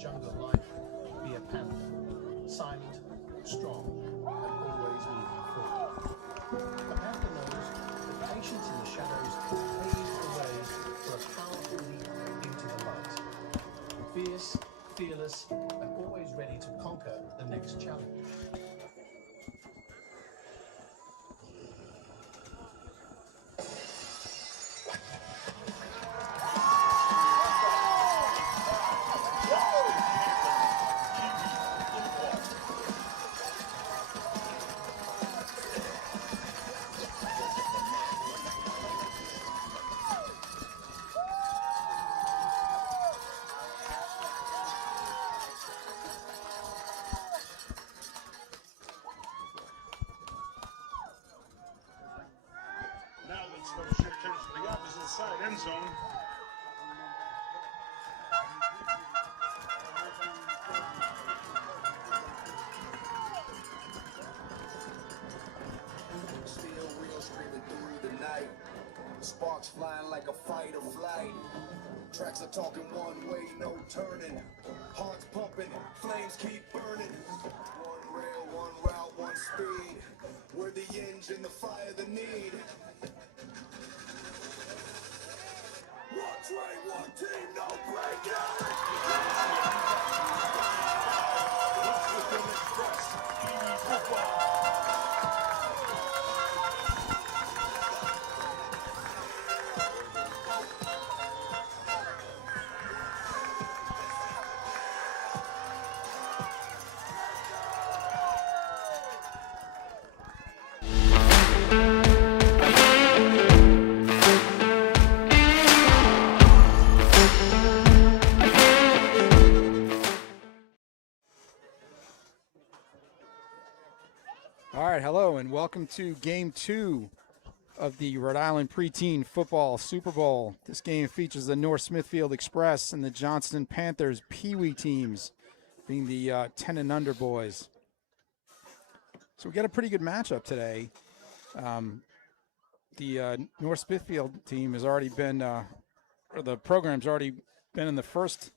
jungle life, be a panther, silent, strong, and always moving forward. The panther knows that patience in the shadows paves the way for a powerful leap into the light. Fierce, fearless, and always ready to conquer the next challenge. Now let's go shift turns to the opposite side end zone. Steel wheels screaming through the night. Sparks flying like a fight or flight. Tracks are talking one way, no turning. Hearts pumping, flames keep burning. One rail, one route, one speed. We're the engine, the fire, the need. One train, one team, no breakout. Xpress Peewee Football. All right, hello, and welcome to Game 2 of the Rhode Island Preteen Football Super Bowl. This game features the North Smithfield Xpress and the Johnston Panthers Peewee teams, being the 10 and under boys. So we got a pretty good matchup today. The North Smithfield team has already been, or the program's already been in the first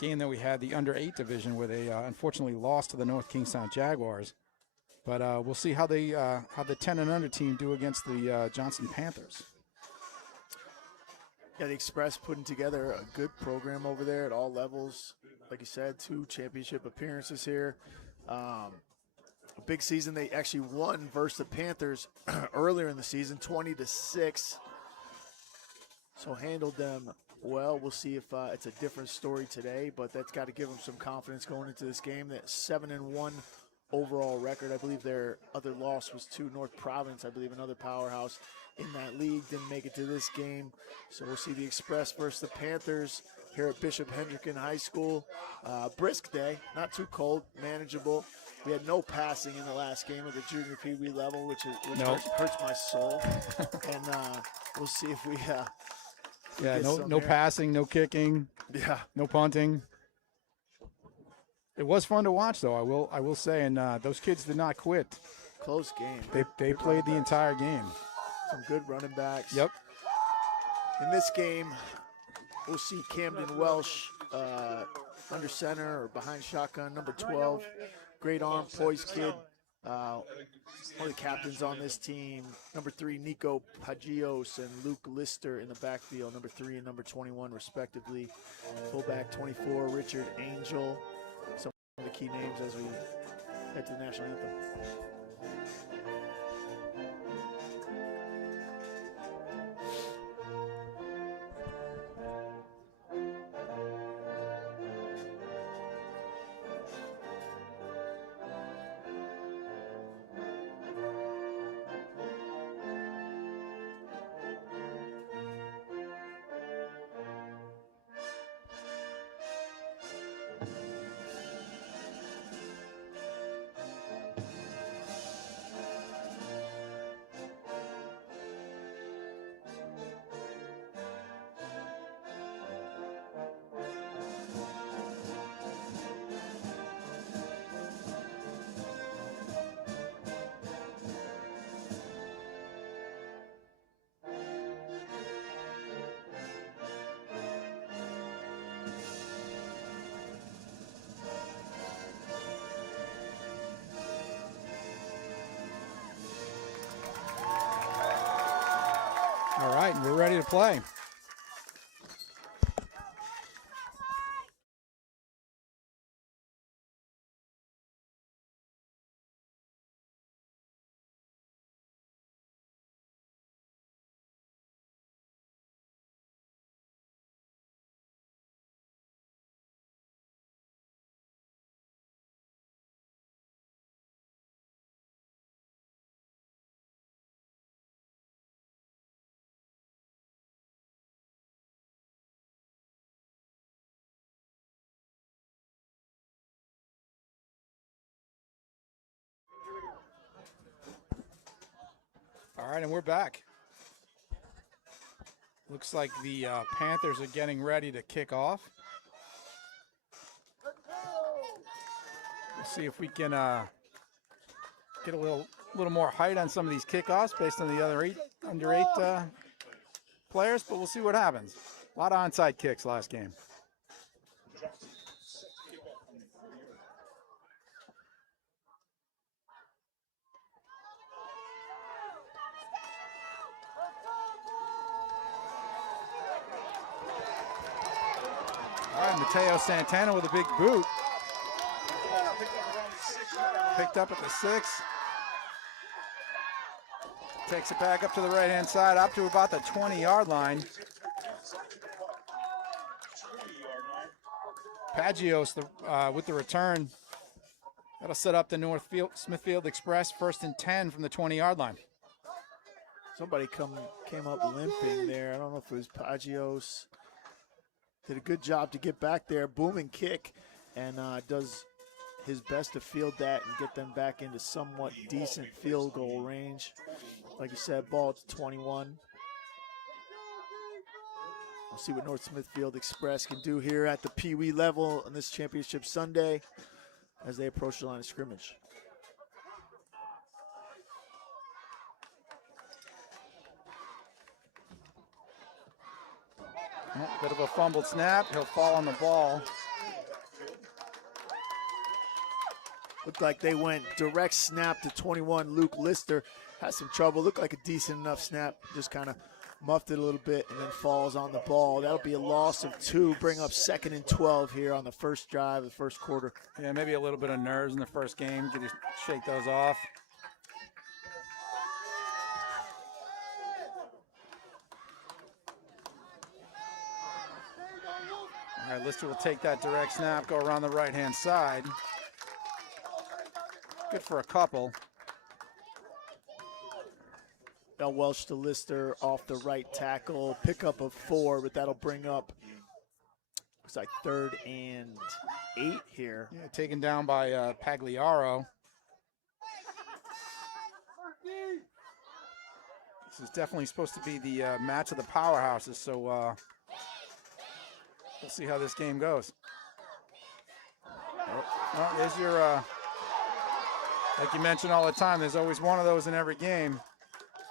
game that we had, the under 8 division, where they unfortunately lost to the North Kingstown Jaguars. But we'll see how the 10 and under team do against the Johnston Panthers. Yeah, the Xpress putting together a good program over there at all levels. Like you said, 2 championship appearances here. A big season. They actually won versus the Panthers earlier in the season, 20-6. So handled them well. We'll see if it's a different story today, but that's got to give them some confidence going into this game. That 7-1 overall record. I believe their other loss was to North Providence, I believe another powerhouse in that league. Didn't make it to this game. So we'll see the Xpress versus the Panthers here at Bishop Hendricken High School. Brisk day, not too cold, manageable. We had no passing in the last game at the junior Pee Wee level, which hurts my soul. And we'll see if we No passing, no kicking, no punting. It was fun to watch, though. I will say, and those kids did not quit. Close game. They played the entire game. Some good running backs. Yep. In this game, we'll see Camden Welsh under center or behind shotgun, number 12. Great arm, poised kid. One of the captains on this team. Number 3, Nico Pagios and Luke Lister in the backfield. Number 3 and number 21, respectively. Fullback 24, Richard Angel. Some of the key names as we head to the national anthem. All right, and we're ready to play. All right, and we're back. Looks like the Panthers are getting ready to kick off. We'll see if we can get a little more height on some of these kickoffs based on the other under eight players, but we'll see what happens. A lot of onside kicks last game. All right, Mateo Santana with a big boot. Picked up at the 6. Takes it back up to the right-hand side, up to about the 20-yard line. Pagios with the return. That'll set up the Smithfield Express 1st and 10 from the 20-yard line. Somebody came up limping there. I don't know if it was Pagios. Did a good job to get back there. Booming kick, and does his best to field that and get them back into somewhat decent field goal range. Like you said, ball to 21. We'll see what North Smithfield Express can do here at the Pee Wee level on this championship Sunday as they approach the line of scrimmage. Bit of a fumbled snap. He'll fall on the ball. Looked like they went direct snap to 21. Luke Lister has some trouble. Looked like a decent enough snap. Just kind of muffed it a little bit and then falls on the ball. That'll be a loss of 2. Bring up 2nd and 12 here on the first drive of the first quarter. Yeah, maybe a little bit of nerves in the first game. Could you shake those off? All right, Lister will take that direct snap, go around the right-hand side. Good for a couple. Bell Welsh to Lister off the right tackle. Pickup of 4, but that'll bring up, looks like 3rd and 8 here. Yeah, taken down by Pagliaro. This is definitely supposed to be the match of the powerhouses, so we'll see how this game goes. Oh, there's your, like you mentioned all the time, there's always one of those in every game.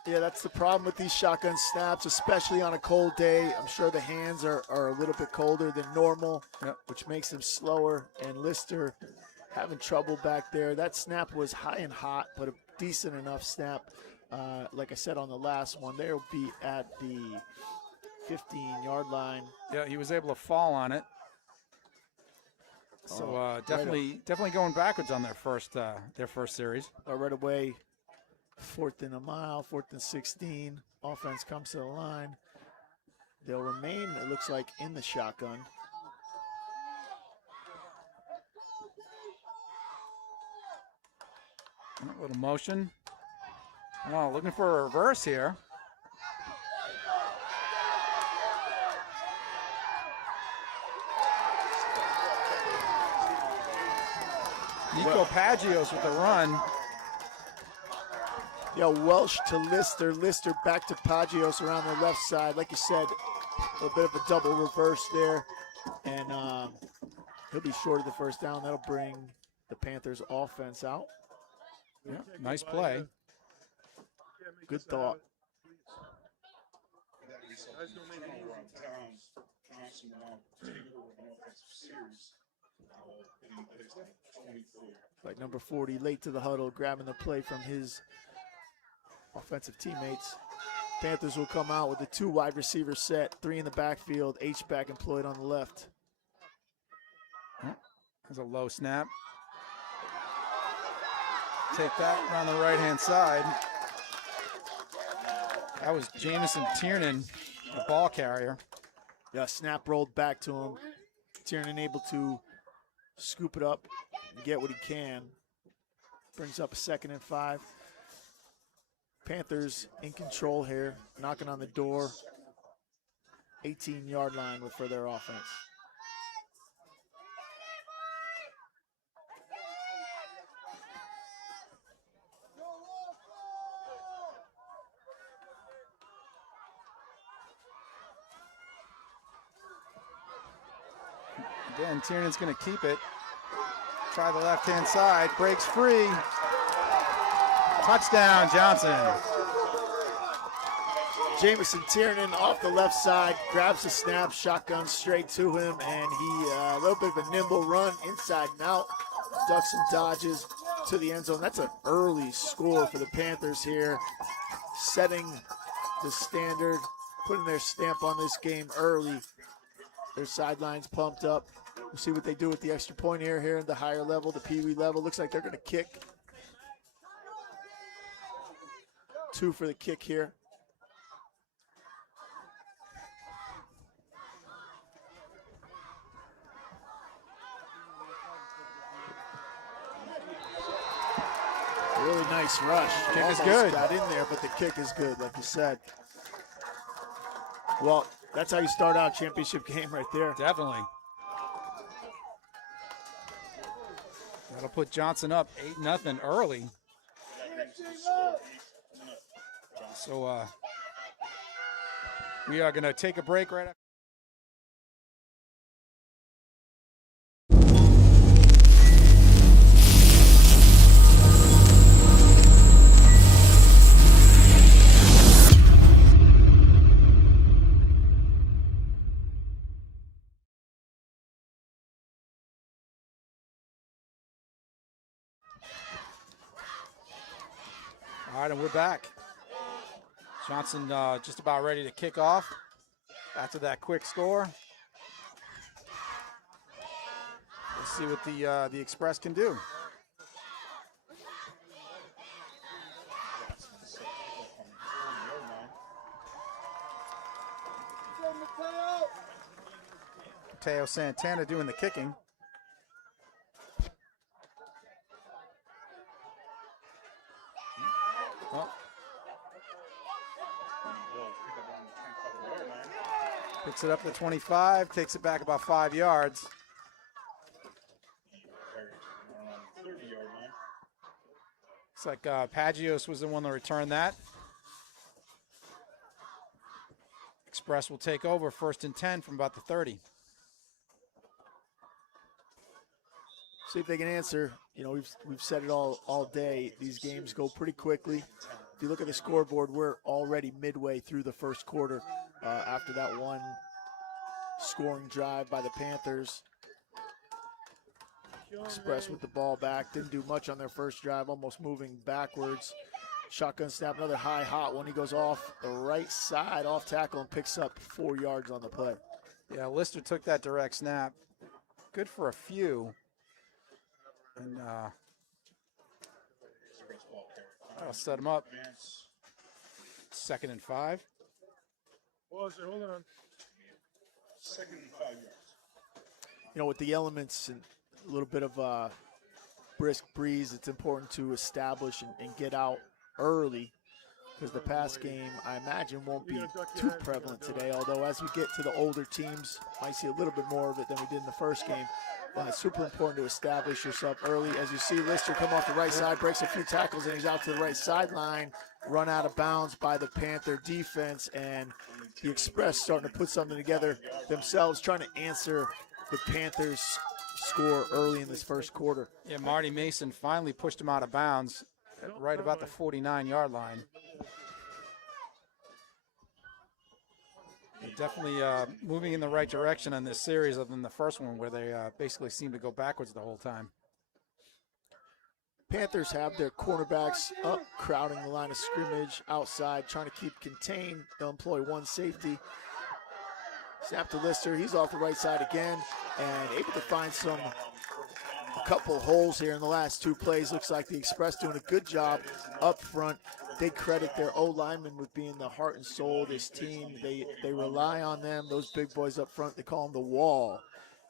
Yeah, that's the problem with these shotgun snaps, especially on a cold day. I'm sure the hands are a little bit colder than normal, which makes them slower. And Lister having trouble back there. That snap was high and hot, but a decent enough snap. Like I said on the last one, they'll be at the 15-yard line. Yeah, he was able to fall on it. So definitely going backwards on their first series. Right away, 4th and a mile, 4th and 16. Offense comes to the line. They'll remain, it looks like, in the shotgun. A little motion. Oh, looking for a reverse here. Nico Pagios with the run. Yeah, Welsh to Lister. Lister back to Pagios around the left side. Like you said, a little bit of a double reverse there. And he'll be short of the first down. That'll bring the Panthers offense out. Yeah, nice play. Good thought. Like number 40, late to the huddle, grabbing the play from his offensive teammates. Panthers will come out with a 2 wide receiver set, 3 in the backfield, H-back employed on the left. There's a low snap. Take that around the right-hand side. That was Jamison Tiernan, the ball carrier. Yeah, snap rolled back to him. Tiernan able to scoop it up and get what he can. Brings up a 2nd and 5. Panthers in control here, knocking on the door. 18-yard line for their offense. Again, Tiernan's going to keep it. Try the left-hand side, breaks free. Touchdown, Johnson. Jamison Tiernan off the left side, grabs the snap, shotgun straight to him, and he a little bit of a nimble run inside and out, ducks and dodges to the end zone. That's an early score for the Panthers here, setting the standard, putting their stamp on this game early. Their sidelines pumped up. We'll see what they do with the extra point here at the higher level, the Pee Wee level. Looks like they're going to kick. 2 for the kick here. Really nice rush. Kick is Almost good. got in there, but the kick is good, like you said. Well, that's how you start out a championship game right there. Definitely. That'll put Johnson up 8-0 early. So we are going to take a break right after. All right, and we're back. Johnson just about ready to kick off after that quick score. Let's see what the Xpress can do. Mateo Santana doing the kicking. Oh. Picks it up to 25, takes it back about 5 yards. Looks like Pagios was the one that returned that. Xpress will take over, 1st and 10 from about the 30. See if they can answer. You know, we've said it all day. These games go pretty quickly. If you look at the scoreboard, we're already midway through the first quarter after that one scoring drive by the Panthers. Xpress with the ball back. Didn't do much on their first drive, almost moving backwards. Shotgun snap, another high hot one. He goes off the right side, off tackle, and picks up 4 yards on the play. Yeah, Lister took that direct snap. Good for a few. And that'll set him up. 2nd and 5. Hold on. 2nd and 5 yards. You know, with the elements and a little bit of a brisk breeze, it's important to establish and get out early, because the pass game, I imagine, won't be too prevalent today, although as we get to the older teams, might see a little bit more of it than we did in the first game. It's super important to establish yourself early. As you see Lister come off the right side, breaks a few tackles, and he's out to the right sideline, run out of bounds by the Panther defense, and the Xpress starting to put something together themselves, trying to answer the Panthers' score early in this first quarter. Yeah, Marty Mason finally pushed him out of bounds at right about the 49-yard line. They're definitely moving in the right direction on this series, other than the first one where they basically seemed to go backwards the whole time. Panthers have their cornerbacks up, crowding the line of scrimmage outside, trying to keep contained. They'll employ one safety. Snap to Lister. He's off the right side again and able to find a couple holes here in the last two plays. Looks like the Express doing a good job up front. They credit their O-linemen with being the heart and soul of this team. They rely on them, those big boys up front. They call them the wall.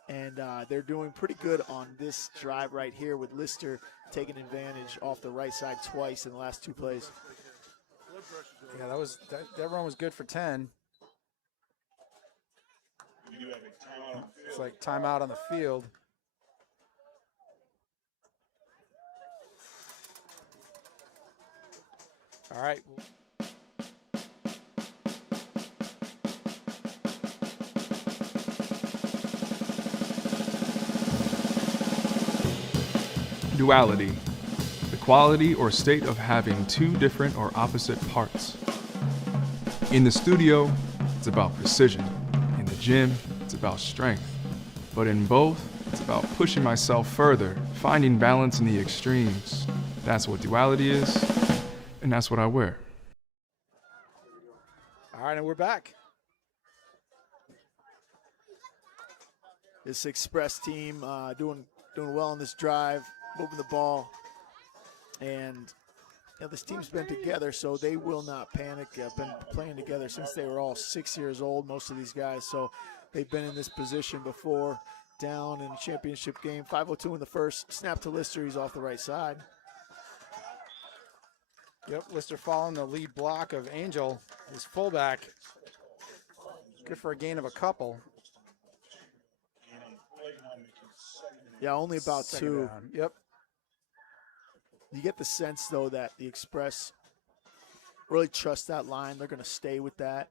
And they're doing pretty good on this drive right here with Lister taking advantage off the right side twice in the last two plays. Yeah, that run was good for 10. It's like timeout on the field. All right. Duality, the quality or state of having two different or opposite parts. In the studio, it's about precision. In the gym, it's about strength. But in both, it's about pushing myself further, finding balance in the extremes. That's what duality is, and that's what I wear. All right, and we're back. This Express team doing well on this drive, moving the ball. And this team's been together, so they will not panic. Been playing together since they were all 6 years old, most of these guys. So they've been in this position before, down in a championship game. 5:02 in the first. Snap to Lister. He's off the right side. Yep, Lister following the lead block of Angel, his fullback. Good for a gain of a couple. Yeah, only about Second two. down. Yep. You get the sense, though, that the Express really trust that line. They're going to stay with that.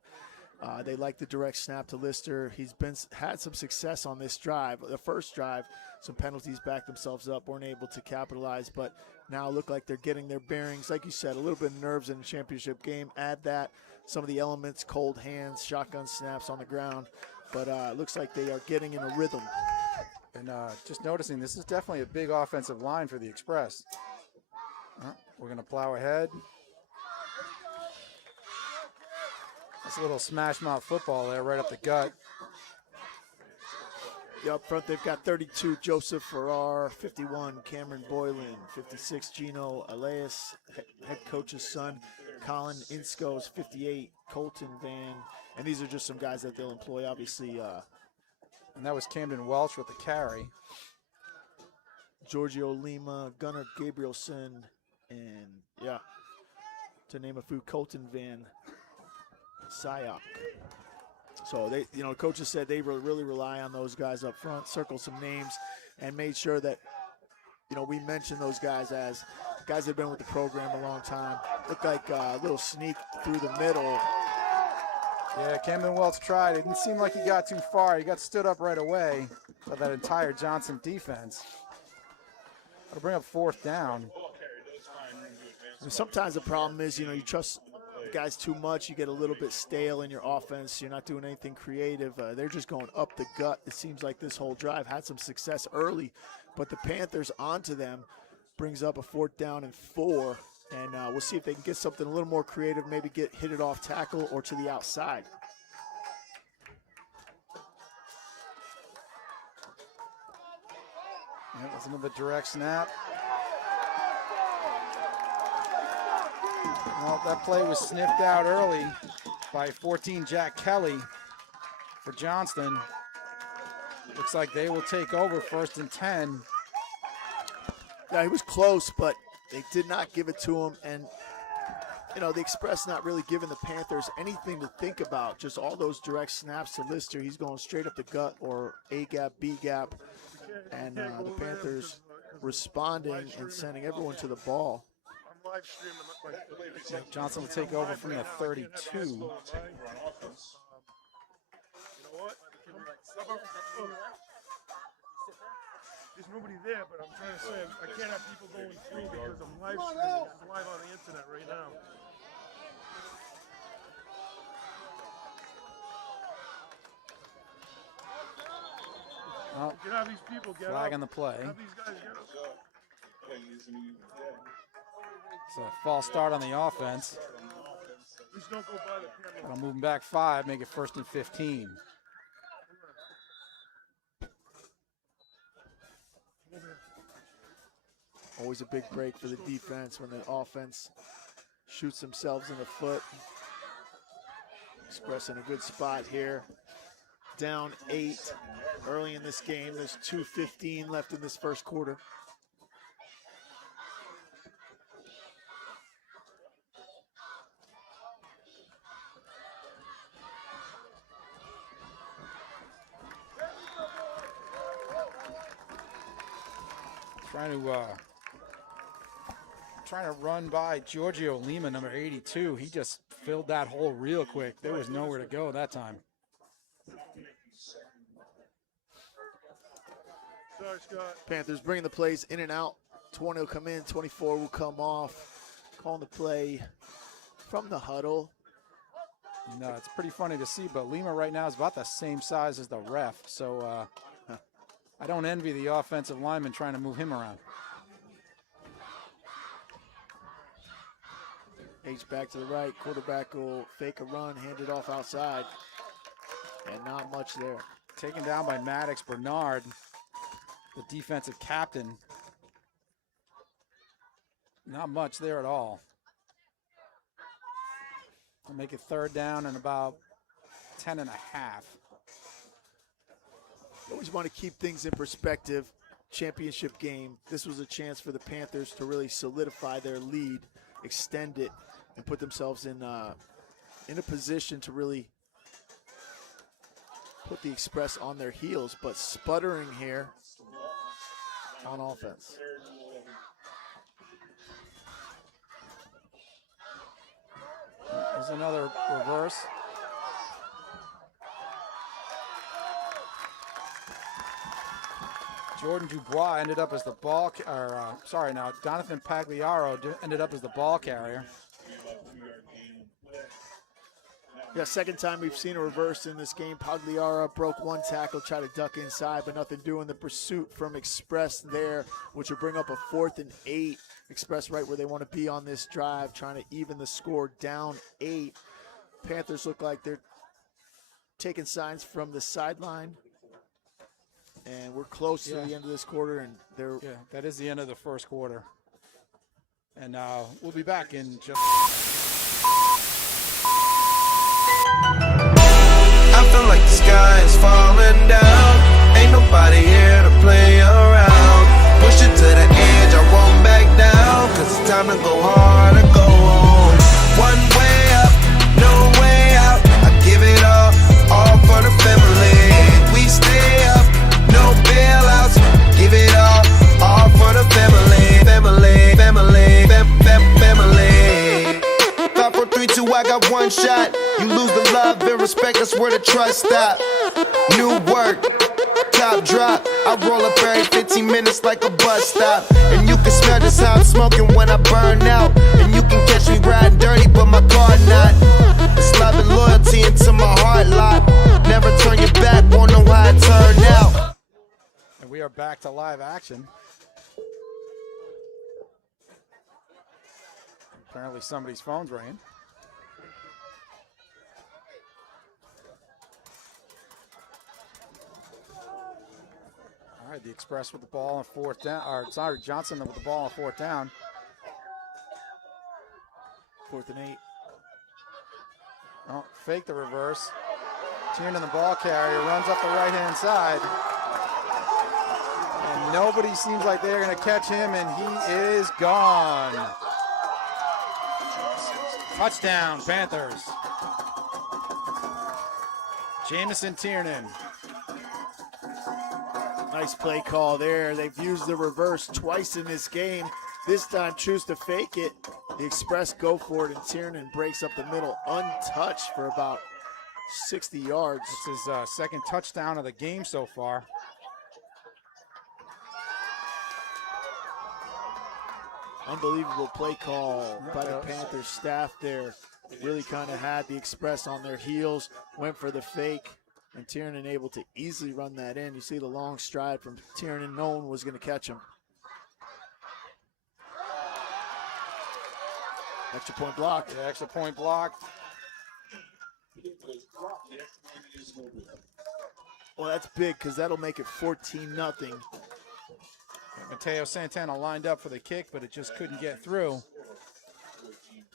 They like the direct snap to Lister. He's had some success on this drive. The first drive, some penalties backed themselves up, weren't able to capitalize, but now look like they're getting their bearings. Like you said, a little bit of nerves in a championship game. Add that, some of the elements, cold hands, shotgun snaps on the ground. But it looks like they are getting in a rhythm. And just noticing, this is definitely a big offensive line for the Express. We're going to plow ahead. That's a little smash mouth football there, right up the gut. Yeah, up front, they've got 32, Joseph Farrar, 51, Cameron Boylan, 56, Gino Elias, head coach's son, Colin Insco's 58, Colton Van, and these are just some guys that they'll employ, obviously. And that was Camden Welch with the carry. Giorgio Lima, Gunnar Gabrielson, and yeah, to name a few, Colton Van Syok. So they, coaches said they really rely on those guys up front, circled some names, and made sure that, we mentioned those guys as guys that have been with the program a long time. Looked like a little sneak through the middle. Yeah, Camden Welch tried. It didn't seem like he got too far. He got stood up right away by that entire Johnston defense. That'll bring up fourth down. Sometimes the problem is, you trust guys too much. You get a little bit stale in your offense. You're not doing anything creative. They're just going up the gut. It seems like this whole drive had some success early, but the Panthers onto them brings up a 4th down and 4. And we'll see if they can get something a little more creative, maybe hit it off tackle or to the outside. Yeah, that's another direct snap. Well, that play was sniffed out early by 14 Jack Kelly for Johnston. Looks like they will take over 1st and 10. Yeah, he was close, but they did not give it to him. And, the Express not really giving the Panthers anything to think about. Just all those direct snaps to Lister. He's going straight up the gut or A gap, B gap. And the Panthers responding and sending everyone to the ball. Johnston will take over from the 32. There's nobody there, but I'm trying to say I can't have people going through because I'm live streaming. It's live on the internet right now. Well, You can have these people get flag up. on the play. Have these guys get up. It's a false start on the offense. Just don't go by the camera. I'll move them back 5, make it 1st and 15. Always a big break for the defense when the offense shoots themselves in the foot. Xpress in a good spot here. Down 8 early in this game. There's 2:15 left in this first quarter. Trying to run by Giorgio Lima, number 82. He just filled that hole real quick. There was nowhere to go that time. Sorry, Scott. Panthers bringing the plays in and out. 20 will come in, 24 will come off. Calling the play from the huddle. No, it's pretty funny to see, but Lima right now is about the same size as the ref. So I don't envy the offensive lineman trying to move him around. H back to the right. Quarterback will fake a run, hand it off outside. And not much there. Taken down by Maddox Bernard, the defensive captain. Not much there at all. I'll make it 3rd down and about 10 and a half. You always want to keep things in perspective. Championship game. This was a chance for the Panthers to really solidify their lead, extend it, and put themselves in a position to really put the Xpress on their heels, but sputtering here on offense. There's another reverse. Jordan Dubois ended up as the ball, Jonathan Pagliaro ended up as the ball carrier. Yeah, second time we've seen a reverse in this game. Pagliaro broke one tackle, tried to duck inside, but nothing doing. The pursuit from Xpress there, which will bring up a 4th and 8. Xpress right where they want to be on this drive, trying to even the score, down 8. Panthers look like they're taking signs from the sideline. And we're close to the end of this quarter, and they're... Yeah, that is the end of the first quarter. And we'll be back in just... I feel like the sky is falling down. Ain't nobody here to play around. Push it to the edge, I won't back down. Cause it's time to go hard and go home. One way up, no way out. I give it all for the family. We stay up, no bailouts. Give it all for the family. Family, family, family. 5, 4, 3, 2, I got one shot. You lose the love and respect, that's where the trust stop. New work, top drop. I roll up every 15 minutes like a bus stop. And you can smell just how I'm smoking when I burn out. And you can catch me riding dirty, but my car not. It's love and loyalty into my heart lot. Never turn your back, won't know how it turned out. And we are back to live action. Apparently somebody's phone's ringing. All right, the Xpress with the ball on 4th down. Or sorry, Johnston with the ball on 4th down. 4th and 8. Oh, fake the reverse. Tiernan, the ball carrier, runs up the right-hand side. And nobody seems like they're going to catch him, and he is gone. Touchdown, Panthers. Jamison Tiernan. Nice play call there. They've used the reverse twice in this game. This time choose to fake it. The Xpress go for it, and Tiernan breaks up the middle untouched for about 60 yards. This is second touchdown of the game so far. Unbelievable play call by the Panthers staff there. Really kind of had the Xpress on their heels, went for the fake, and Tiernan able to easily run that in. You see the long stride from Tiernan. No one was going to catch him. Extra point blocked. Yeah, extra point blocked. Well, that's big because that'll make it 14-0. Mateo Santana lined up for the kick, but it just couldn't get through.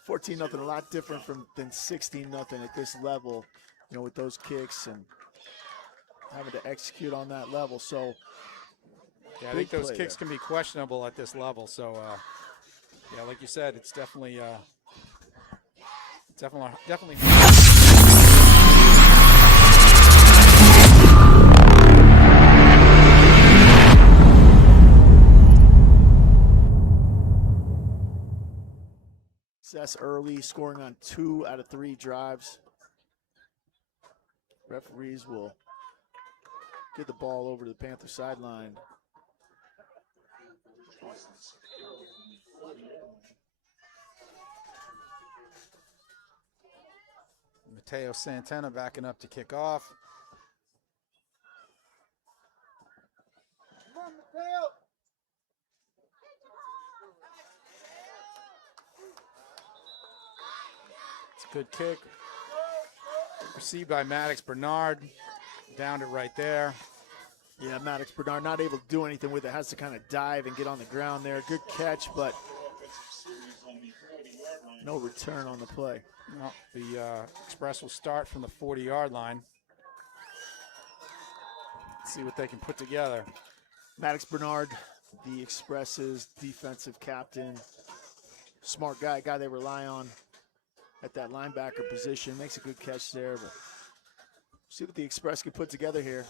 14-0, a lot different than 16-0 at this level, you know, with those kicks and having to execute on that level. So, yeah, I think those kicks can be questionable at this level. So, yeah, like you said, it's definitely. Success early, scoring on 2 out of 3 drives. Referees will get the ball over to the Panther sideline. Mateo Santana backing up to kick off. It's a good kick. Received by Maddox Bernard. Downed it right there. Yeah, Maddox Bernard not able to do anything with it. Has to kind of dive and get on the ground there. Good catch, but no return on the play. No, the Express will start from the 40-yard line. Let's see what they can put together. Maddox Bernard, the Express's defensive captain. Smart guy they rely on at that linebacker position. Makes a good catch there, but see what the Express can put together here.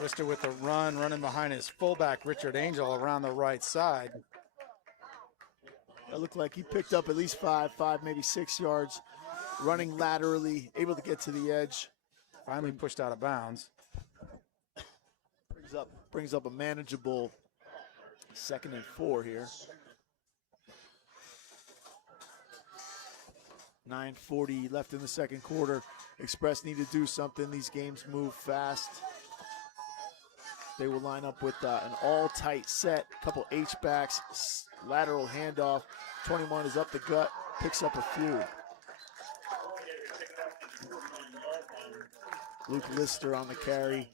Lister with the run, running behind his fullback, Richard Angel, around the right side. It looked like he picked up at least 5, maybe 6 yards, running laterally, able to get to the edge. Finally pushed out of bounds. Brings up a manageable 2nd and 4 here. 9:40 left in the second quarter. Express need to do something. These games move fast. They will line up with an all-tight set, couple H-backs, lateral handoff. 21 is up the gut, picks up a few. Luke Lister on the carry,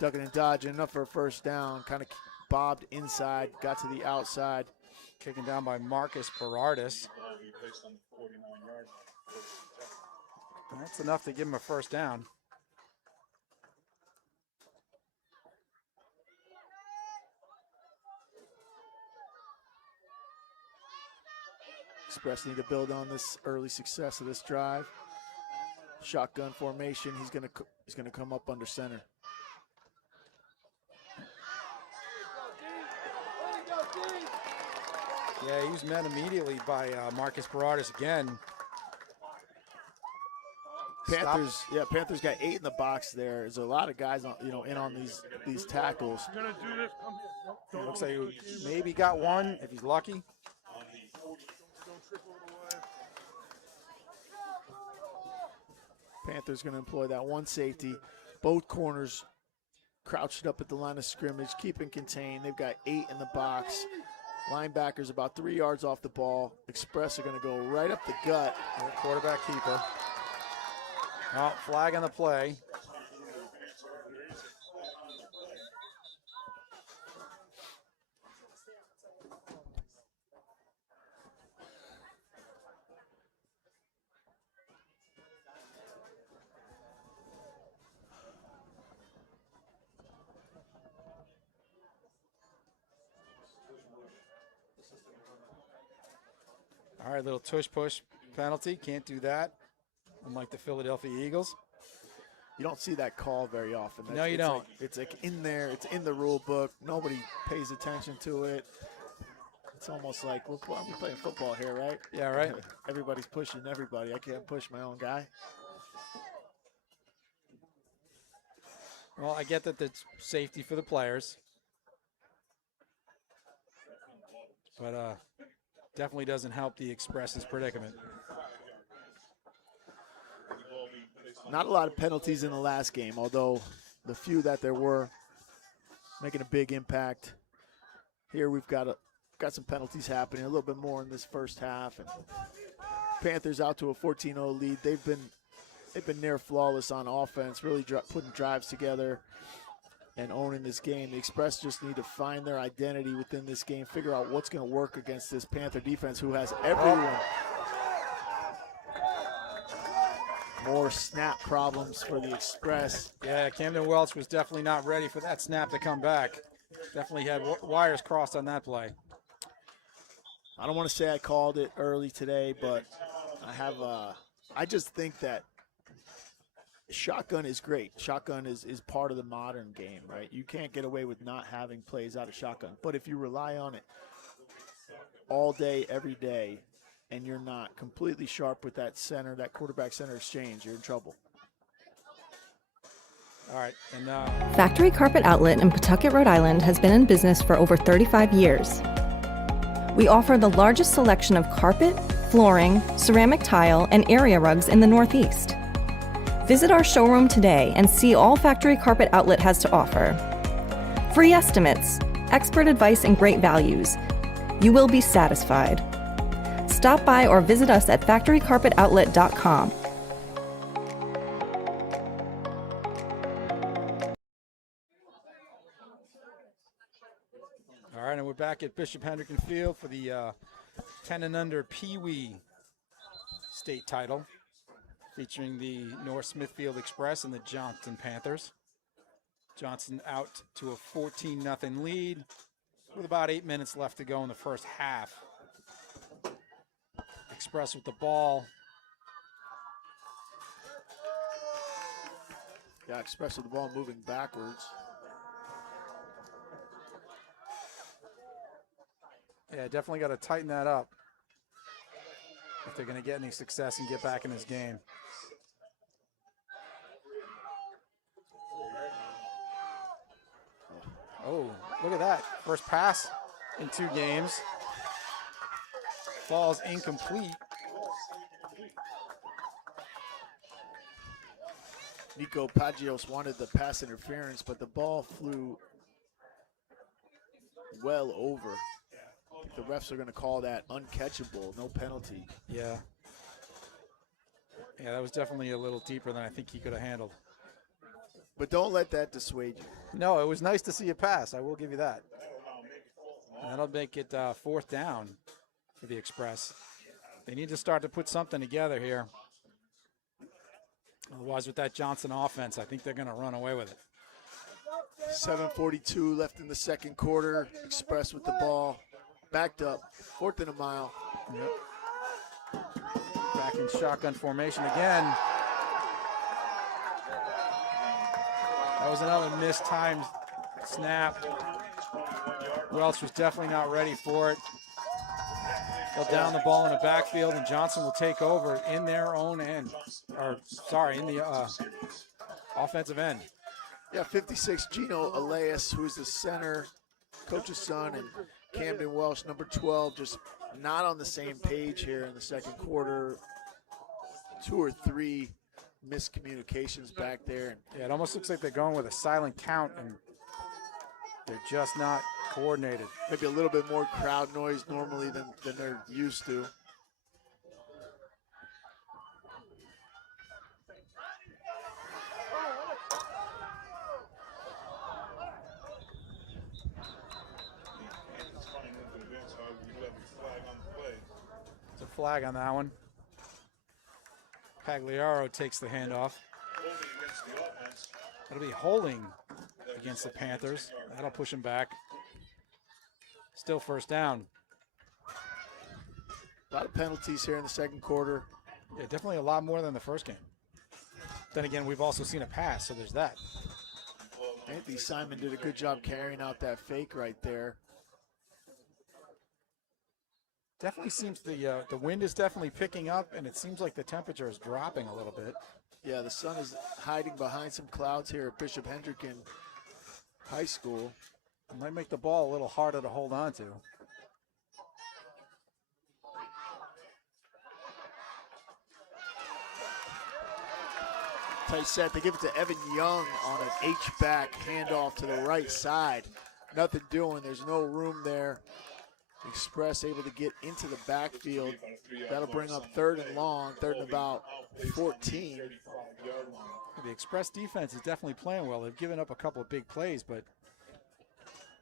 ducking and dodging, enough for a first down. Kind of bobbed inside, got to the outside. Kicking down by Marcus Berardis. That's enough to give him a first down. Express need to build on this early success of this drive. Shotgun formation. He's gonna come up under center. Yeah, he was met immediately by Marcus Berardis again. Panthers, yeah, Panthers got 8 in the box there. There's a lot of guys on, in on these tackles. You're gonna do this? Come here. It looks like he maybe got one if he's lucky. Don't trip over the wire. Panthers going to employ that one safety. Both corners crouched up at the line of scrimmage, keeping contained. They've got 8 in the box. Linebackers about 3 yards off the ball. Express are going to go right up the gut. Quarterback keeper. Oh, flag on the play. All right, little tush-push penalty. Can't do that, unlike the Philadelphia Eagles. You don't see that call very often. No, you don't. It's like in there. It's in the rule book. Nobody pays attention to it. It's almost like we're playing football here, right? Yeah, right. Everybody's pushing everybody. I can't push my own guy. Well, I get that it's safety for the players. But definitely doesn't help the Express's predicament. Not a lot of penalties in the last game, although the few that there were making a big impact. Here we've got some penalties happening, a little bit more in this first half. And Panthers out to a 14-0 lead. They've been near flawless on offense, really putting drives together and owning this game. The Xpress just need to find their identity within this game, figure out what's going to work against this Panther defense who has everyone. More snap problems for the Xpress. Yeah, Camden Welch was definitely not ready for that snap to come back. Definitely had wires crossed on that play. I don't want to say I called it early today, but I just think that shotgun is great. Shotgun is part of the modern game, right? You can't get away with not having plays out of shotgun. But if you rely on it all day, every day, and you're not completely sharp with that quarterback-center exchange, you're in trouble. All right, and Factory Carpet Outlet in Pawtucket, Rhode Island has been in business for over 35 years. We offer the largest selection of carpet, flooring, ceramic tile, and area rugs in the Northeast. Visit our showroom today and see all Factory Carpet Outlet has to offer. Free estimates, expert advice, and great values. You will be satisfied. Stop by or visit us at factorycarpetoutlet.com. all right, and we're back at Bishop Hendricken Field for the 10 and under Peewee state title, featuring the North Smithfield Xpress and the Johnston Panthers. Johnston out to a 14-0 lead with about 8 minutes left to go in the first half. Xpress with the ball. Yeah, Xpress with the ball moving backwards. Yeah, definitely got to tighten that up if they're going to get any success and get back in this game. Oh, look at that. First pass in 2 games. Falls incomplete. Nico Pagios wanted the pass interference, but the ball flew well over. I think the refs are going to call that uncatchable, no penalty. Yeah. Yeah, that was definitely a little deeper than I think he could have handled. But don't let that dissuade you. No, it was nice to see a pass. I will give you that. And that'll make it 4th down for the Xpress. They need to start to put something together here. Otherwise, with that Johnston offense, I think they're going to run away with it. 7:42 left in the second quarter. Xpress with the ball. Backed up. 4th and a mile. Yep. Back in shotgun formation again. That was another mistimed snap. Welch was definitely not ready for it. They'll down the ball in the backfield, and Johnston will take over in their own end. Or, sorry, in the offensive end. Yeah, 56, Gino Elias, who's the center, coach's son, and Camden Welsh, number 12, just not on the same page here in the second quarter. 2 or 3 miscommunications back there. Yeah, it almost looks like they're going with a silent count, and they're just not coordinated. Maybe a little bit more crowd noise normally than they're used to. It's a flag on that one. Pagliaro takes the handoff. That'll be holding against the Panthers. That'll push him back. Still first down. A lot of penalties here in the second quarter. Yeah, definitely a lot more than the first game. Then again, we've also seen a pass, so there's that. Anthony Simon did a good job carrying out that fake right there. Definitely seems the wind is definitely picking up, and it seems like the temperature is dropping a little bit. Yeah, the sun is hiding behind some clouds here at Bishop Hendricken High School. It might make the ball a little harder to hold on to. tight set. They give it to Evan Young on an H-back handoff to the right side. Nothing doing. There's no room there. Xpress able to get into the backfield. That'll bring up 3rd and long, 3rd and about 14. The Xpress defense is definitely playing well. They've given up a couple of big plays, but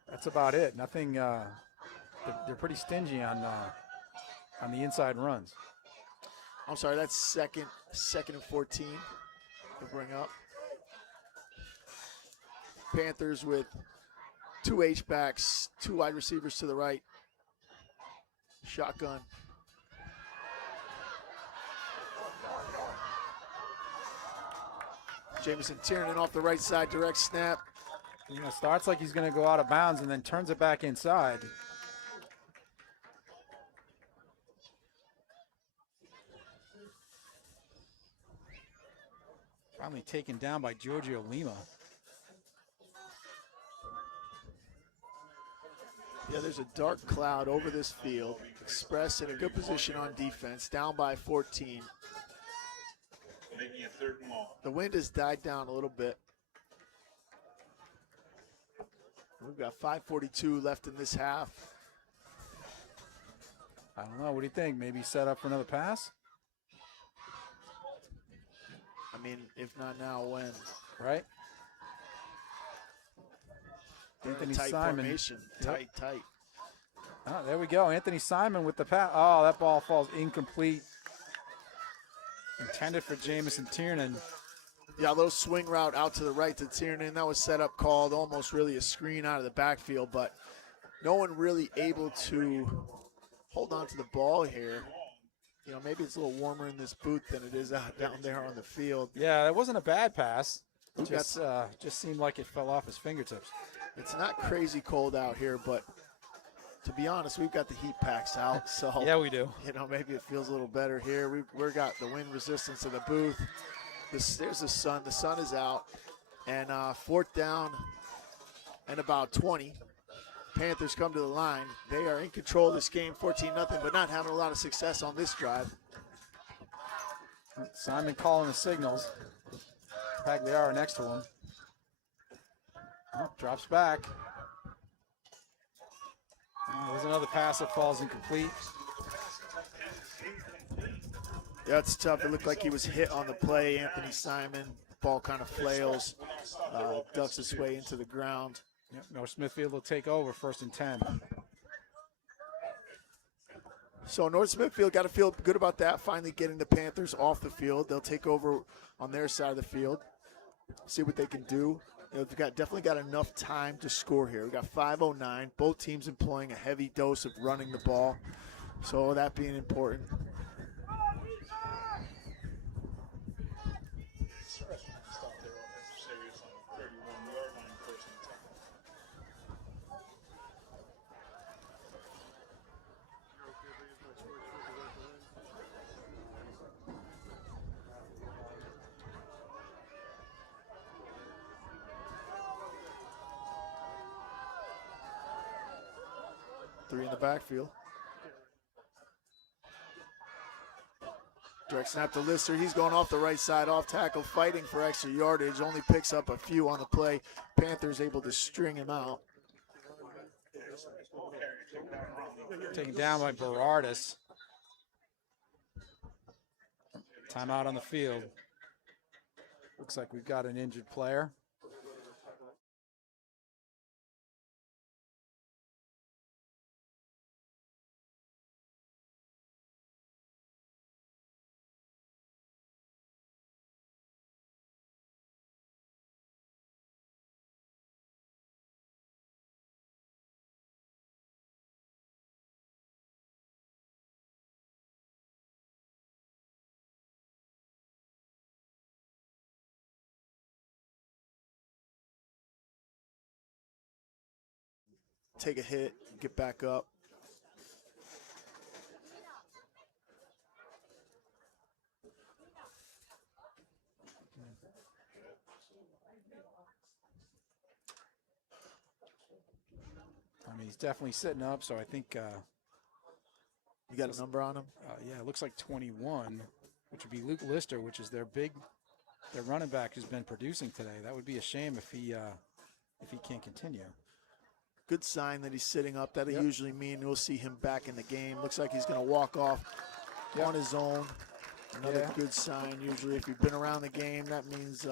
that's about it. Nothing. They're pretty stingy on the inside runs. I'm sorry, that's second and 14 to bring up. Panthers with 2 H-backs, 2 wide receivers to the right. Shotgun. Jamison Tiernan off the right side, direct snap. You know, starts like he's going to go out of bounds and then turns it back inside. Finally taken down by Giorgio Lima. Yeah, there's a dark cloud over this field. Xpress in a good position on defense, down by 14. The wind has died down a little bit. We've got 5:42 left in this half. I don't know. What do you think? Maybe set up for another pass? I mean, if not now, when? Right? Anthony Simon. Formation. Yep. Tight. Oh, there we go. Anthony Simon with the pass. Oh, that ball falls incomplete. Intended for Jamison Tiernan. Yeah, a little swing route out to the right to Tiernan. That was set up, called almost really a screen out of the backfield, but no one really able to hold on to the ball here. You know, maybe it's a little warmer in this booth than it is out down there on the field. Yeah, it wasn't a bad pass. It just seemed like it fell off his fingertips. It's not crazy cold out here, but to be honest, we've got the heat packs out, so yeah, we do. You know, maybe it feels a little better here. We've got the wind resistance of the booth. There's the sun. The sun is out, and 4th down and about 20. Panthers come to the line. They are in control of this game, 14-0, but not having a lot of success on this drive. Simon calling the signals. Pagliaro next to him. Oh, drops back. There's another pass that falls incomplete. Yeah, it's tough. It looked like he was hit on the play. Anthony Simon, ball kind of flails, ducks its way into the ground. Yep, North Smithfield will take over 1st and 10. So North Smithfield got to feel good about that, finally getting the Panthers off the field. They'll take over on their side of the field, see what they can do. You know, they've definitely got enough time to score here. We've got 5:09, both teams employing a heavy dose of running the ball, so that being important. Three in the backfield. Direct snap to Lister. He's going off the right side, off tackle, fighting for extra yardage. Only picks up a few on the play. Panthers able to string him out. Taken down by Berardis. Timeout on the field. Looks like we've got an injured player. Take a hit, get back up. I mean, he's definitely sitting up, so I think. You got a number on him? Yeah, it looks like 21, which would be Luke Lister, which is their big their running back who's been producing today. That would be a shame if he can't continue. Good sign that he's sitting up. That'll usually mean we'll see him back in the game. Looks like he's going to walk off on his own. Another good sign. Usually if you've been around the game, that means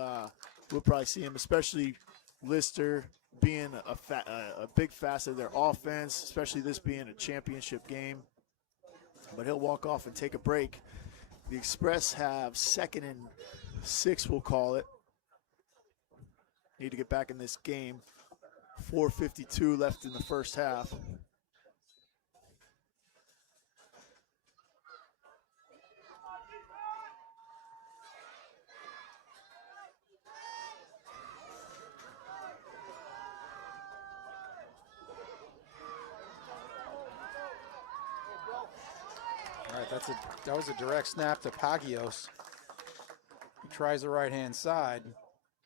we'll probably see him, especially Lister being a big facet of their offense, especially this being a championship game. But he'll walk off and take a break. The Express have 2nd and 6, we'll call it. Need to get back in this game. 4:52 left in the first half. All right, that was a direct snap to Pagios. He tries the right-hand side.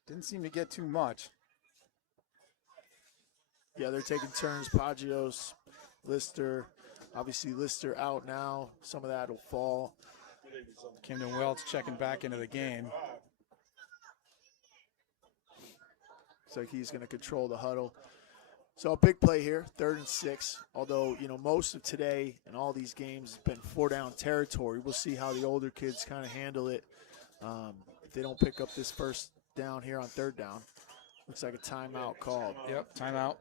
Didn't seem to get too much. Yeah, they're taking turns. Pagios, Lister. Obviously, Lister out now. Some of that will fall. Camden Welch checking back into the game. Looks like he's going to control the huddle. So a big play here, 3rd and 6. Although, you know, most of today and all these games have been 4-down territory. We'll see how the older kids kind of handle it. If they don't pick up this first down here on 3rd down. Looks like a timeout called. Yep, timeout.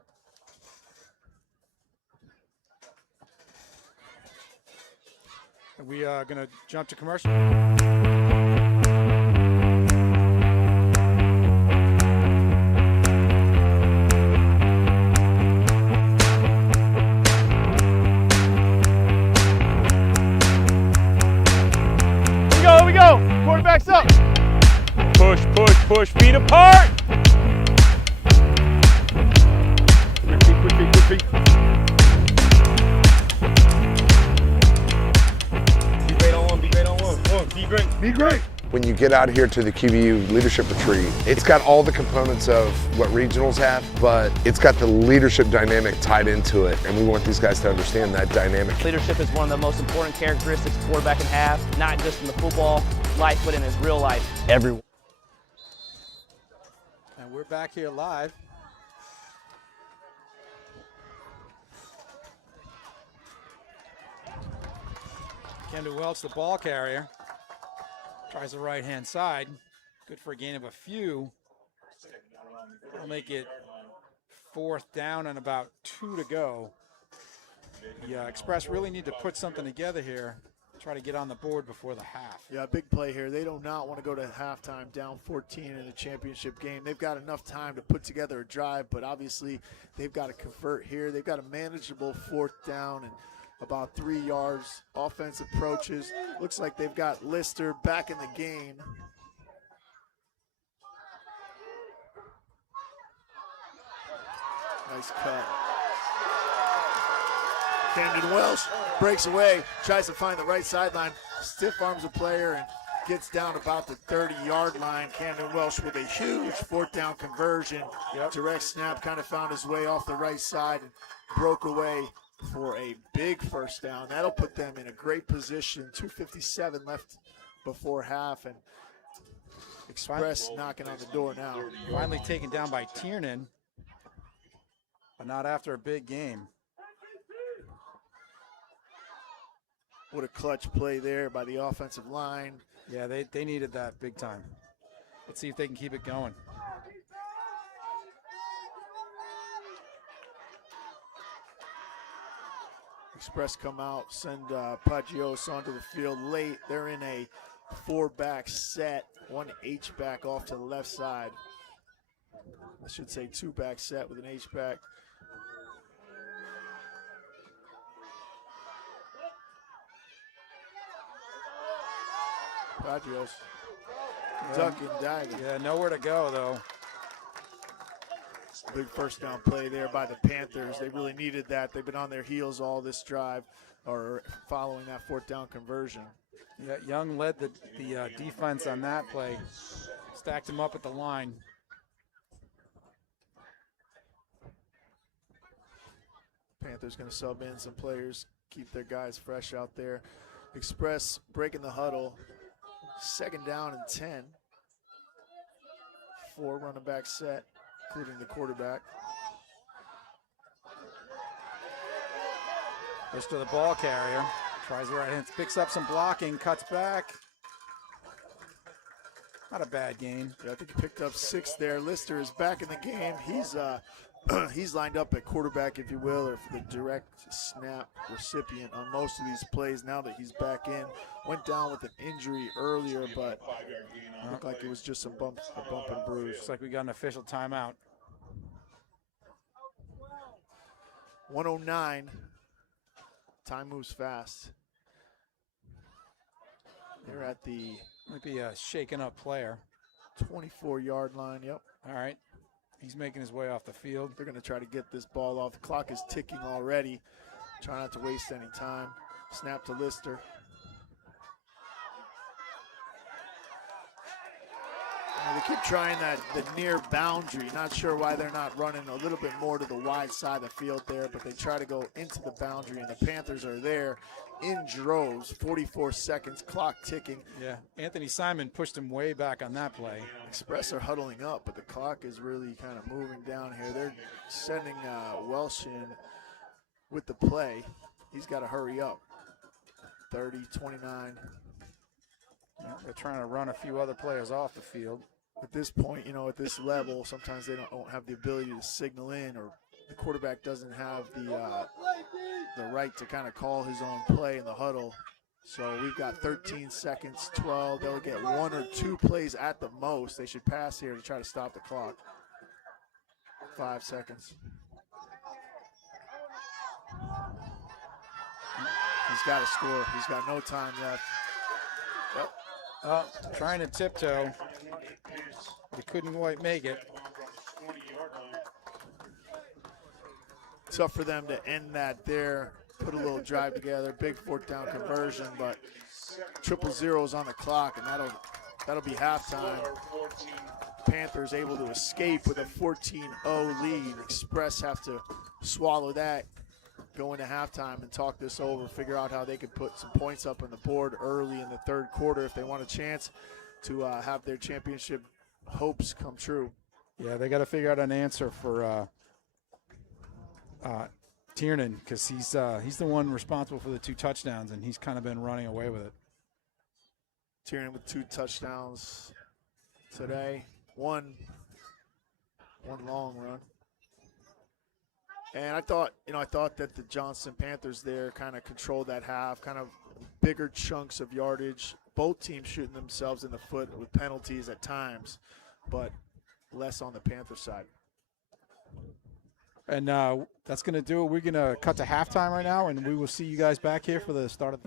We are going to jump to commercial. Here we go. Quarterback's up. Push, push, push. Feet apart. Quick feet. Be great. When you get out here to the QBU Leadership Retreat, it's got all the components of what regionals have, but it's got the leadership dynamic tied into it, and we want these guys to understand that dynamic. Leadership is one of the most important characteristics a quarterback can have, not just in the football life, but in his real life. And we're back here live. Camden Welch, the ball carrier. Tries the right-hand side. Good for a gain of a few. That'll make it 4th down and about 2 to go. The Express really need to put something together here. Try to get on the board before the half. Yeah, big play here. They do not want to go to halftime down 14 in a championship game. They've got enough time to put together a drive, but obviously they've got to convert here. They've got a manageable 4th down and about 3 yards. Offense approaches. Looks like they've got Lister back in the game. Nice cut. Camden Welch breaks away, tries to find the right sideline, stiff arms a player and gets down about the 30-yard line. Camden Welch with a huge 4th down conversion. Direct snap, kind of found his way off the right side and broke away for a big 1st down. That'll put them in a great position. 2:57 left before half, and Express knocking on the door now. Finally taken down by Tiernan, but not after a big game. What a clutch play there by the offensive line. Yeah, they needed that big time. Let's see if they can keep it going. Express come out, send Pagios onto the field late. They're in a 4-back set, 1 H-back off to the left side. I should say 2-back set with an H-back. Pagios ducking, diving. Yeah, nowhere to go though. Big 1st down play there by the Panthers. They really needed that. They've been on their heels all this drive, or following that 4th down conversion. Yeah, Young led the defense on that play. Stacked him up at the line. Panthers going to sub in some players, keep their guys fresh out there. Express breaking the huddle. 2nd down and 10. 4 running back set, including the quarterback. Goes to the ball carrier. Tries the right hand, picks up some blocking, cuts back. Not a bad game. Yeah, I think he picked up 6 there. Lister is back in the game. He's he's lined up at quarterback, if you will, or for the direct snap recipient on most of these plays now that he's back in. Went down with an injury earlier, but looked like it was just a bump and bruise. Looks like we got an official timeout. 1:09. Time moves fast. They're at the Might be a shaken up player. 24-yard line, yep. All right. He's making his way off the field. They're going to try to get this ball off. The clock is ticking already. Try not to waste any time. Snap to Lister. They keep trying the near boundary. Not sure why they're not running a little bit more to the wide side of the field there, but they try to go into the boundary, and the Panthers are there in droves. 44 seconds, clock ticking. Yeah, Anthony Simon pushed him way back on that play. Express are huddling up, but the clock is really kind of moving down here. They're sending Welsh in with the play. He's got to hurry up. 30, 29. Yeah, they're trying to run a few other players off the field. At this point, you know, at this level, sometimes they don't have the ability to signal in, or the quarterback doesn't have the right to kind of call his own play in the huddle. So we've got 13 seconds, 12. They'll get 1 or 2 plays at the most. They should pass here to try to stop the clock. 5 seconds. He's got to score. He's got no time left. Yep. Trying to tiptoe. They couldn't quite make it. Tough for them to end that there. Put a little drive together. Big 4th down conversion, but 0-0 is on the clock, and that'll be halftime. Panthers able to escape with a 14-0 lead. Express have to swallow that, go into halftime and talk this over, figure out how they could put some points up on the board early in the 3rd quarter if they want a chance to have their championship hopes come true. Yeah, they got to figure out an answer for Tiernan, because he's the one responsible for the 2 touchdowns, and he's kind of been running away with it. Tiernan with 2 touchdowns today. One long run. And I thought that the Johnston Panthers there kind of controlled that half, kind of bigger chunks of yardage. Both teams shooting themselves in the foot with penalties at times, but less on the Panther side. And that's going to do it. We're going to cut to halftime right now, and we will see you guys back here for the start of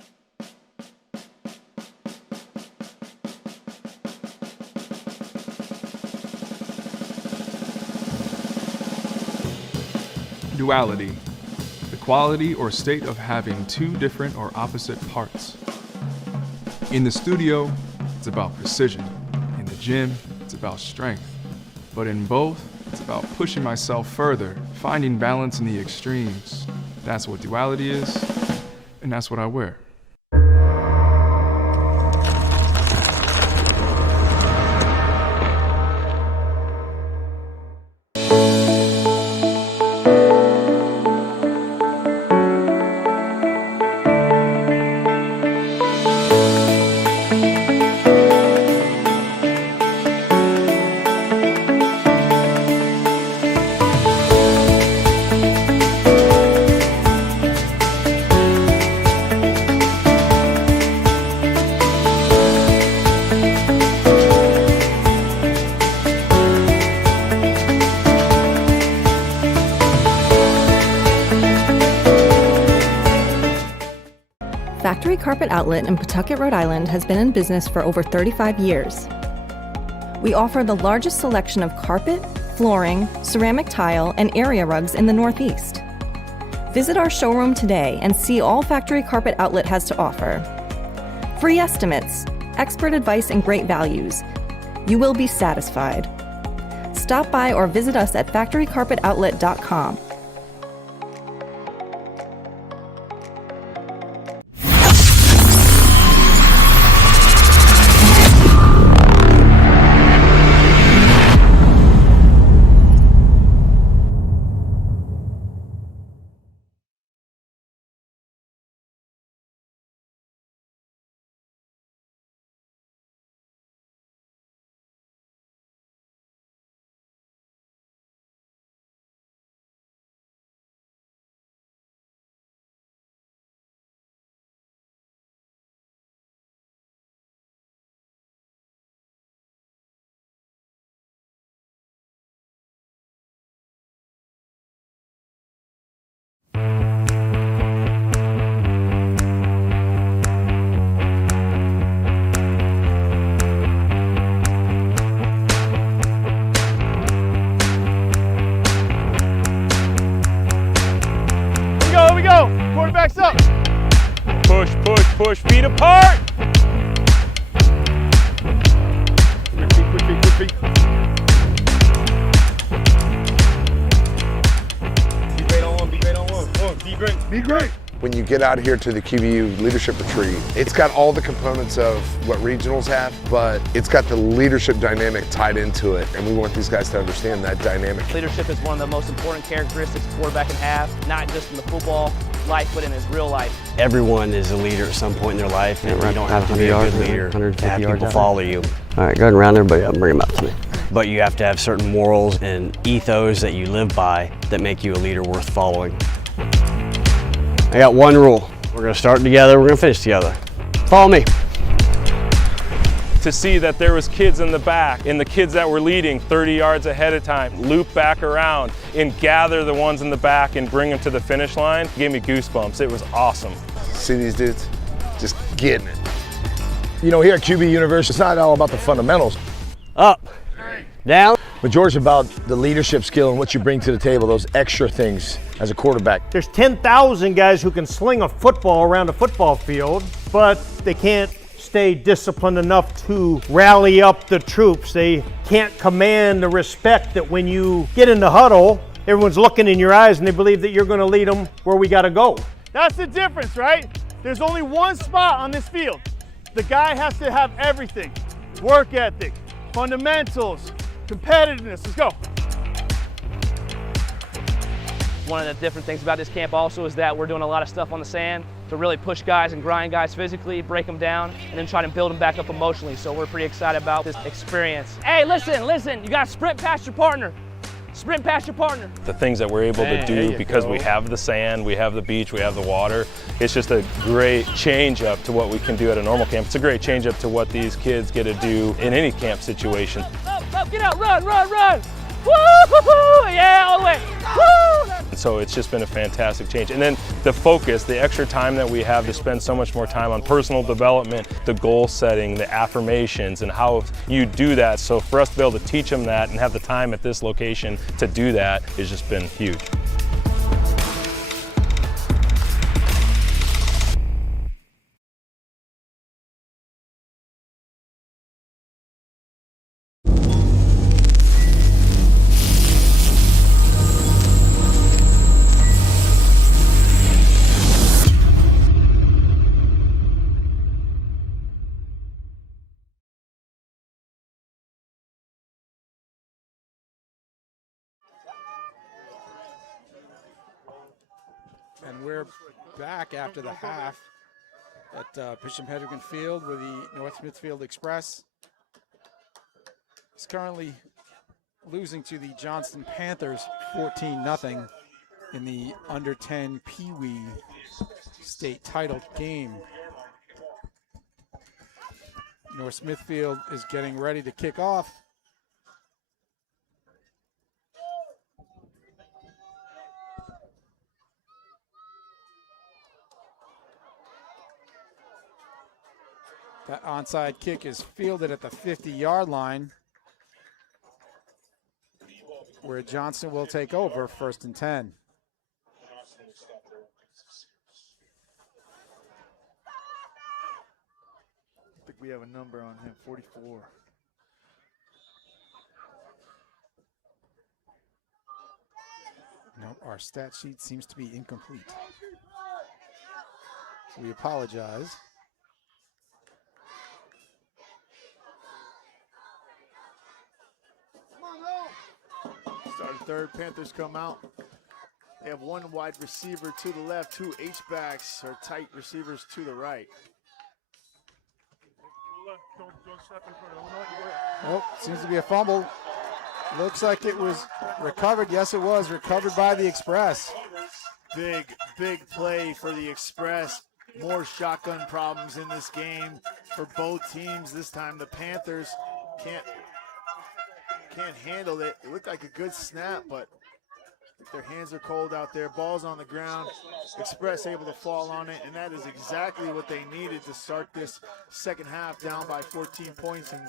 Duality, the quality or state of having 2 different or opposite parts. In the studio, it's about precision. In the gym, it's about strength. But in both, it's about pushing myself further, finding balance in the extremes. That's what duality is, and that's what I wear. Factory Carpet Outlet in Pawtucket, Rhode Island has been in business for over 35 years. We offer the largest selection of carpet, flooring, ceramic tile, and area rugs in the Northeast. Visit our showroom today and see all Factory Carpet Outlet has to offer. Free estimates, expert advice, and great values. You will be satisfied. Stop by or visit us at factorycarpetoutlet.com. Quarterback's up. Push, push, push, feet apart. Quick feet. Be great on one, be great on one. Be great, be great. When you get out here to the QBU leadership retreat, it's got all the components of what regionals have, but it's got the leadership dynamic tied into it, and we want these guys to understand that dynamic. Leadership is one of the most important characteristics a quarterback can have, not just in the football life, but in his real life. Everyone is a leader at some point in their life, and you don't have to be a good leader to have people follow you. All right, go ahead and round everybody up and bring them up to me. But you have to have certain morals and ethos that you live by that make you a leader worth following. I got one rule. We're gonna start together, we're gonna finish together. Follow me. To see that there was kids in the back and the kids that were leading 30 yards ahead of time, loop back around and gather the ones in the back and bring them to the finish line gave me goosebumps. It was awesome. See these dudes just getting it. You know, here at QB University, it's not all about the fundamentals. Up, down. Majority's about the leadership skill and what you bring to the table, those extra things as a quarterback. There's 10,000 guys who can sling a football around a football field, but they can't stay disciplined enough to rally up the troops. They can't command the respect that when you get in the huddle, everyone's looking in your eyes and they believe that you're going to lead them where we got to go. That's the difference, right? There's only one spot on this field. The guy has to have everything. Work ethic, fundamentals, competitiveness. Let's go. One of the different things about this camp also is that we're doing a lot of stuff on the sand to really push guys and grind guys physically, break them down, and then try to build them back up emotionally. So we're pretty excited about this experience. Hey, listen, you gotta sprint past your partner. Sprint past your partner. The things that we're able to do because we have the sand, we have the beach, we have the water, it's just a great change up to what we can do at a normal camp. It's a great change up to what these kids get to do in any camp situation. Up, get out, run! Woo-hoo-hoo! Yeah, all the way. Woo! So it's just been a fantastic change. And then the focus, the extra time that we have to spend so much more time on personal development, the goal setting, the affirmations, and how you do that. So for us to be able to teach them that and have the time at this location to do that has just been huge. And we're back after the half at Bishop Hedrigan Field with the North Smithfield Xpress. It's currently losing to the Johnston Panthers 14-0 in the under-10 Peewee state title game. North Smithfield is getting ready to kick off. That onside kick is fielded at the 50-yard line, where Johnston will take over 1st and 10. I think we have a number on him, 44. Nope, our stat sheet seems to be incomplete. So we apologize. Starting third, Panthers come out. They have one wide receiver to the left, two H-backs or tight receivers to the right. Oh, seems to be a fumble. Looks like it was recovered. Yes, it was recovered by the Xpress. Big play for the Xpress. More shotgun problems in this game for both teams. This time the Panthers can't handle it. It looked like a good snap, but their hands are cold out there. Ball's on the ground. Xpress able to fall on it, and that is exactly what they needed to start this second half down by 14 points in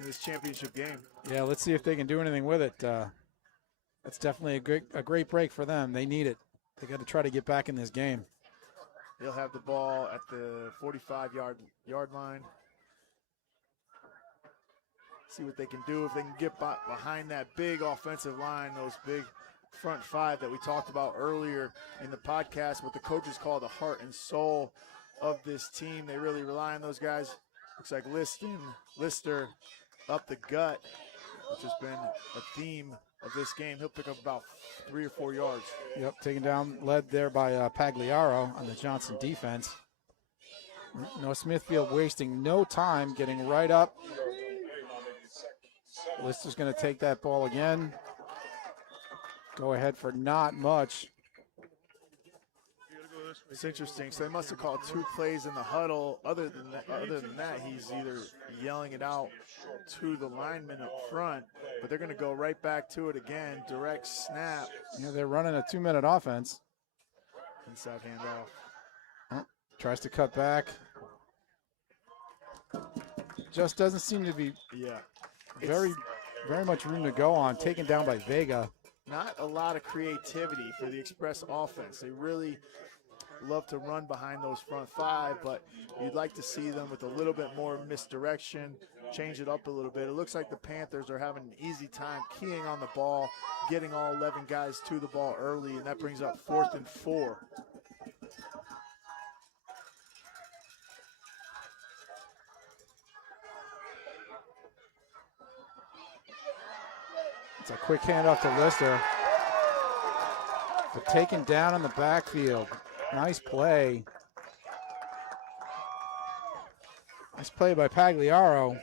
this championship game. Yeah, let's see if they can do anything with it. That's definitely a great break for them. They need it. They got to try to get back in this game. They'll have the ball at the 45-yard line. See what they can do. If they can get behind that big offensive line, those big front five that we talked about earlier in the podcast, what the coaches call the heart and soul of this team. They really rely on those guys. Looks like Lister up the gut, which has been a theme of this game. He'll pick up about 3 or 4 yards. Yep, taken down, led there by Pagliaro on the Johnston defense. No, Smithfield wasting no time, getting right up. Lister's going to take that ball again. Go ahead for not much. It's interesting. So they must have called 2 plays in the huddle. Other than that, he's either yelling it out to the lineman up front, but they're going to go right back to it again. Direct snap. Yeah, they're running a 2-minute offense. Inside handoff. Oh, tries to cut back. Just doesn't seem to be very much room to go on. Taken down by Vega. Not a lot of creativity for the Express offense. They really love to run behind those front five, but you'd like to see them with a little bit more misdirection, change it up a little bit. It looks like the Panthers are having an easy time keying on the ball, getting all 11 guys to the ball early, and that brings up 4th and 4. It's a quick handoff to Lister. But taken down in the backfield. Nice play. Nice play by Pagliaro.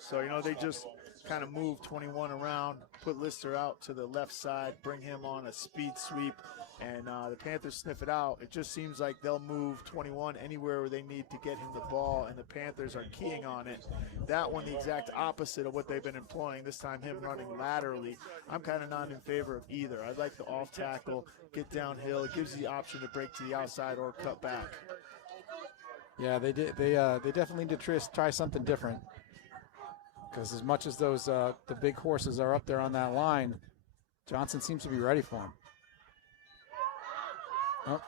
So, they just kind of move 21 around, put Lister out to the left side, bring him on a speed sweep, and the Panthers sniff it out. It just seems like they'll move 21 anywhere where they need to get him the ball, and the Panthers are keying on it. That one, the exact opposite of what they've been employing, this time him running laterally. I'm kind of not in favor of either. I'd like the off tackle, get downhill. It gives you the option to break to the outside or cut back. Yeah, they definitely need to try something different. Because as much as those the big horses are up there on that line, Johnston seems to be ready for him. Oh.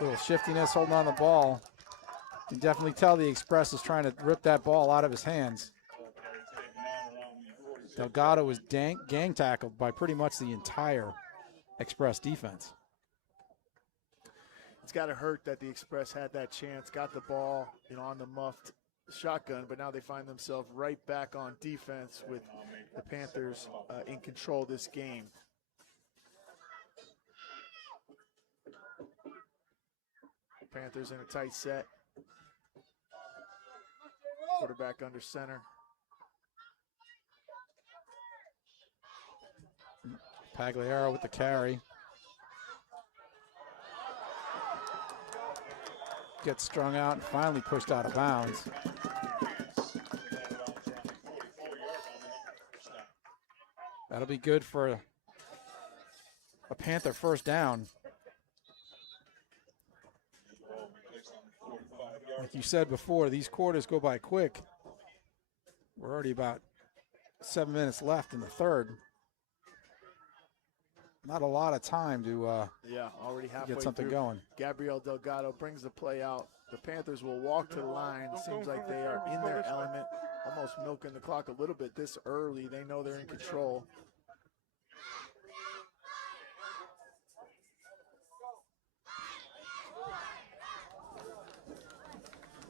Little shiftiness holding on the ball. You can definitely tell the Express is trying to rip that ball out of his hands. Delgado was gang tackled by pretty much the entire Express defense. It's got to hurt that the Express had that chance, got the ball, on the muffed shotgun, but now they find themselves right back on defense with the Panthers in control of this game. Panthers in a tight set. Quarterback under center. Pagliaro with the carry. Gets strung out and finally pushed out of bounds. That'll be good for a Panther first down. Like you said before, these quarters go by quick. We're already about 7 minutes left in the third. Not a lot of time to already halfway get something through. going. Gabriel Delgado brings the play out. The Panthers will walk to the line. It seems like they are in their element, almost milking the clock a little bit this early. They know they're in control.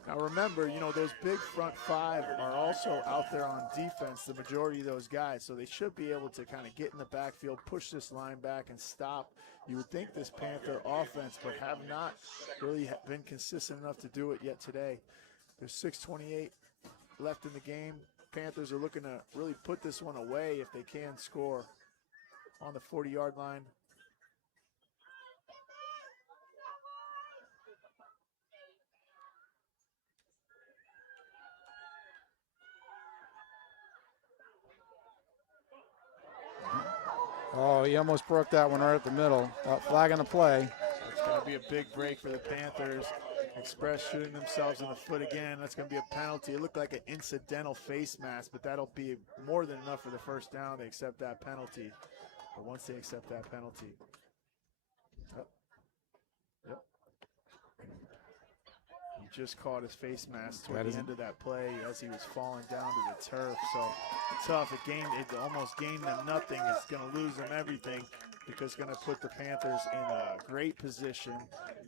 Now remember, those big front five are also out there on defense, the majority of those guys, so they should be able to kind of get in the backfield, push this line back, and stop. You would think this Panther offense, but have not really been consistent enough to do it yet today. There's 6:28 left in the game. Panthers are looking to really put this one away if they can score on the 40-yard line. Oh, he almost broke that one right at the middle. Flag on the play. It's going to be a big break for the Panthers. Express shooting themselves in the foot again. That's going to be a penalty. It looked like an incidental face mask, but that'll be more than enough for the first down. They accept that penalty. or once they accept that penalty. Yep. He just caught his face mask toward the end of that play as he was falling down to the turf. So tough. It almost gained them nothing. It's going to lose them everything because it's going to put the Panthers in a great position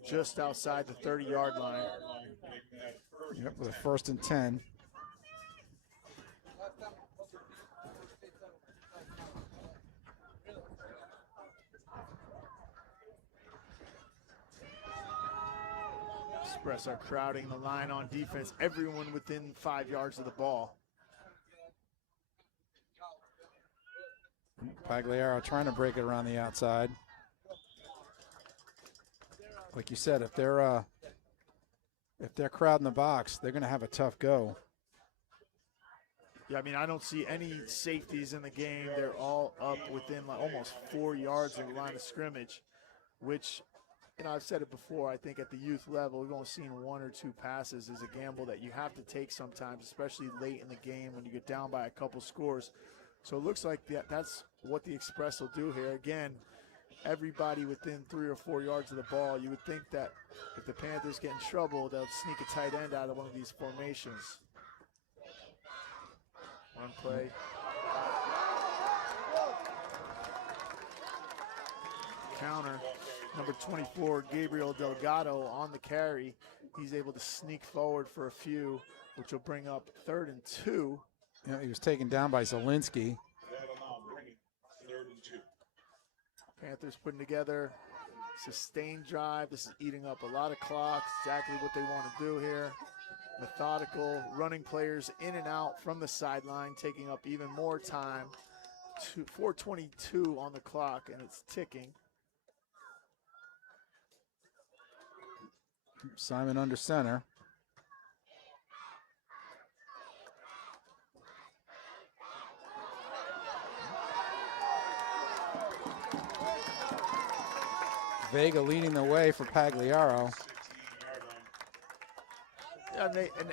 just outside the 30-yard line. Yep, with a 1st and 10. Xpress are crowding the line on defense. Everyone within 5 yards of the ball. Pagliaro trying to break it around the outside. Like you said, if they're crowding the box, they're going to have a tough go. Yeah, I mean, I don't see any safeties in the game. They're all up within like almost 4 yards of the line of scrimmage, which, you know, I've said it before. I think at the youth level, we've only seen 1 or 2 passes is a gamble that you have to take sometimes, especially late in the game when you get down by a couple scores. So it looks like that's what the Xpress will do here. Again, everybody within 3 or 4 yards of the ball. You would think that if the Panthers get in trouble, they'll sneak a tight end out of one of these formations. One play. Counter. Number 24, Gabriel Delgado on the carry. He's able to sneak forward for a few, which will bring up 3rd and 2. You know, he was taken down by Zielinski. Panthers putting together sustained drive. This is eating up a lot of clock. Exactly what they want to do here. Methodical, running players in and out from the sideline, taking up even more time. 4:22 on the clock, and it's ticking. Simon under center. Vega leading the way for Pagliaro. Yeah, and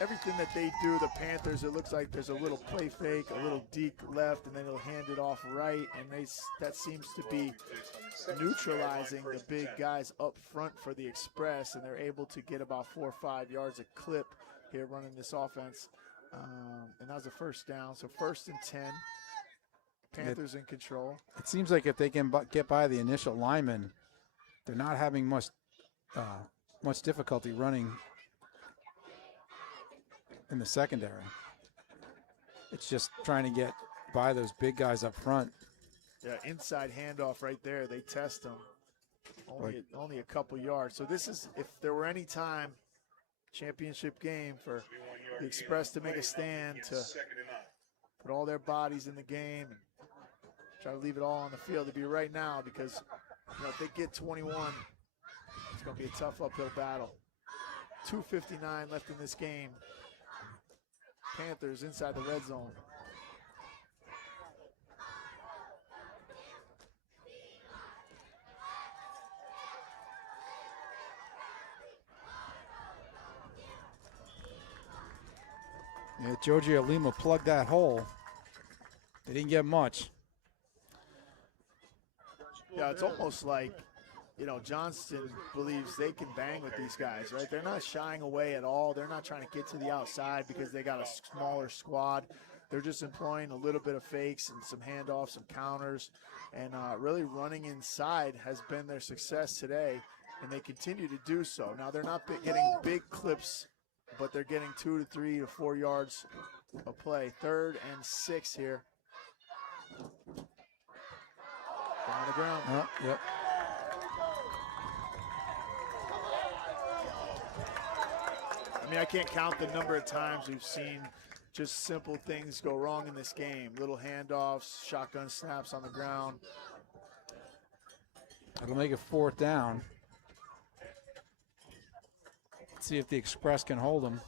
everything that they do, the Panthers, it looks like there's a little play fake, a little deep left, and then he'll hand it off right, and that seems to be neutralizing the big guys up front for the Xpress, and they're able to get about 4 or 5 yards a clip here running this offense. And that was a 1st down, so 1st and 10. Panthers in control. It seems like if they can get by the initial lineman, they're not having much difficulty running in the secondary. It's just trying to get by those big guys up front. Yeah, inside handoff right there. They test them. Only a couple yards. So this is, if there were any time, championship game for the Xpress to make a stand, to put all their bodies in the game and try to leave it all on the field, it'd be right now, because if they get 21, it's going to be a tough uphill battle. 2:59 left in this game. Panthers inside the red zone. Yeah, Giorgio Lima plugged that hole. They didn't get much. Yeah, it's almost like, Johnston believes they can bang with these guys, right? They're not shying away at all. They're not trying to get to the outside because they got a smaller squad. They're just employing a little bit of fakes and some handoffs, some counters, and really running inside has been their success today, and they continue to do so. Now, they're not getting big clips, but they're getting 2 to 3 to 4 yards a play. 3rd and 6 here. On the ground. Yep. I mean, I can't count the number of times we've seen just simple things go wrong in this game. Little handoffs, shotgun snaps on the ground. It'll make it 4th down. Let's see if the Xpress can hold them.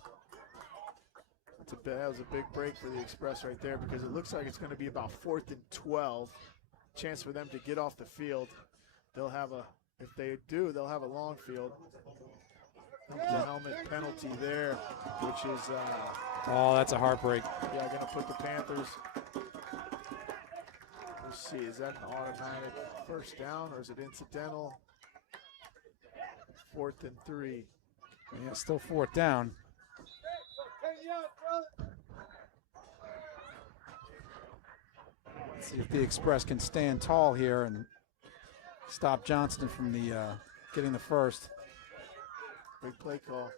That was a big break for the Xpress right there, because it looks like it's going to be about 4th and 12. Chance for them to get off the field. They'll have if they do, they'll have a long field. The helmet penalty there, which is oh, that's a heartbreak. yeah, going to put the Panthers. We'll see, is that an automatic first down or is it incidental? 4th and 3. Yeah, still 4th down. Let's see if the Express can stand tall here and stop Johnston from the getting the first. Big play call.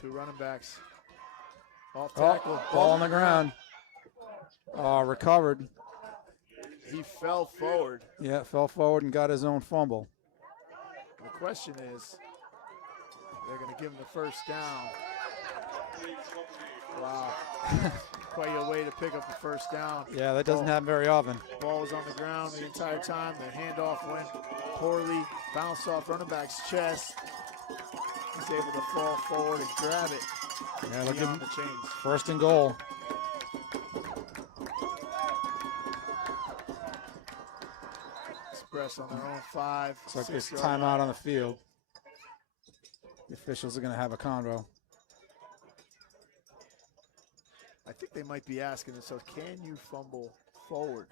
2 running backs. Off tackle. Ball on the ground. Recovered. He fell forward. Yeah, fell forward and got his own fumble. The question is, they're going to give him the first down. Wow. Quite a way to pick up the first down. Yeah, that doesn't happen very often. Ball was on the ground the entire time. The handoff went poorly, bounced off running back's chest. He's able to fall forward and grab it beyond the chains. 1st and goal. Express on their own 5. Looks like there's timeout on the field. The officials are going to have a convo. I think they might be asking themselves, can you fumble forward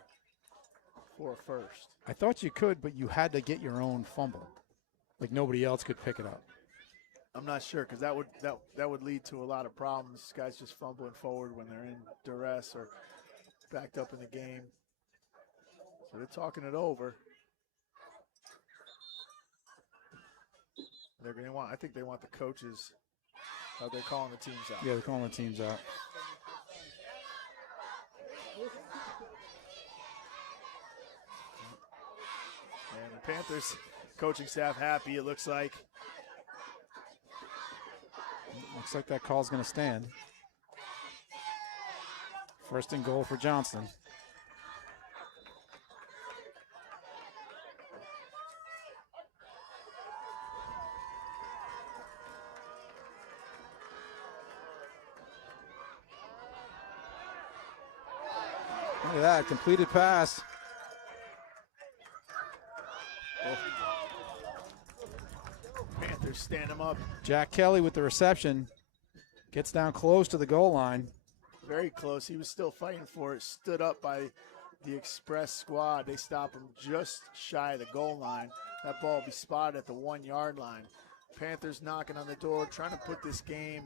for a first? I thought you could, but you had to get your own fumble. Like nobody else could pick it up. I'm not sure, because that would lead to a lot of problems. Guys just fumbling forward when they're in duress or backed up in the game. So they're talking it over. They're going to want. I think they want the coaches. They're calling the teams out. Yeah, they're calling the teams out. And the Panthers coaching staff happy, it looks like. Looks like that call's going to stand. 1st and goal for Johnston. Look at that, completed pass. Panthers stand him up. Jack Kelly with the reception. Gets down close to the goal line. Very close. He was still fighting for it. Stood up by the Express squad. They stop him just shy of the goal line. That ball will be spotted at the 1-yard line. Panthers knocking on the door, trying to put this game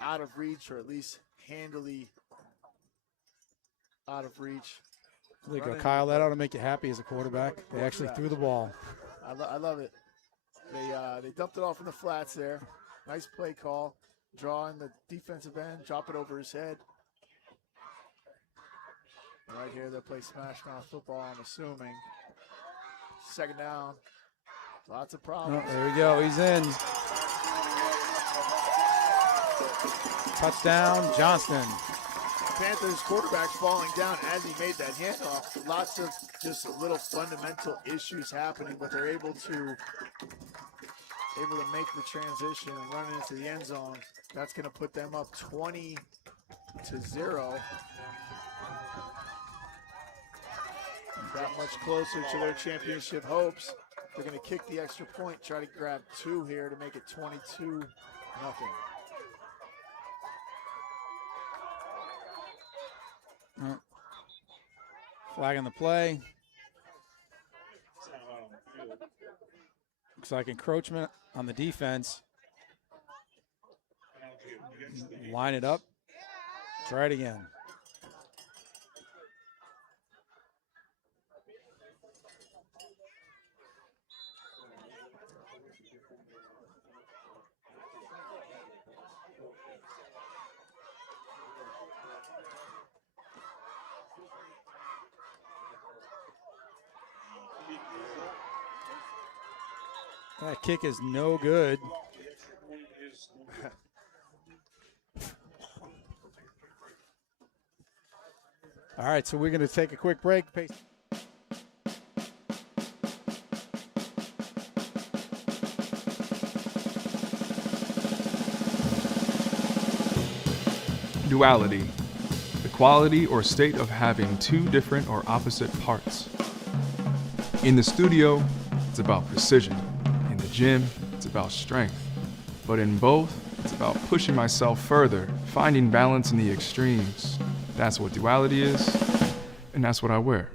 out of reach, or at least handily out of reach. There you go, Kyle. That ought to make you happy as a quarterback. They actually threw the ball. I love it. They dumped it off in the flats there. Nice play call. Draw in the defensive end, drop it over his head. Right here, they'll play smash mouth football, I'm assuming. 2nd down. Lots of problems. Oh, there we go. He's in. Touchdown, Johnston. Panthers quarterback falling down as he made that handoff. Lots of just little fundamental issues happening, but they're able to make the transition and run into the end zone. That's going to put them up 20-0. That much closer to their championship hopes. They're going to kick the extra point, try to grab 2 here to make it 22-0. Flag on the play. Looks like encroachment on the defense. Line it up. Try it again. That kick is no good. All right, so we're going to take a quick break. Duality, the quality or state of having 2 different or opposite parts. In the studio, it's about precision. In the gym, it's about strength. But in both, it's about pushing myself further, finding balance in the extremes. That's what duality is. and that's what I wear.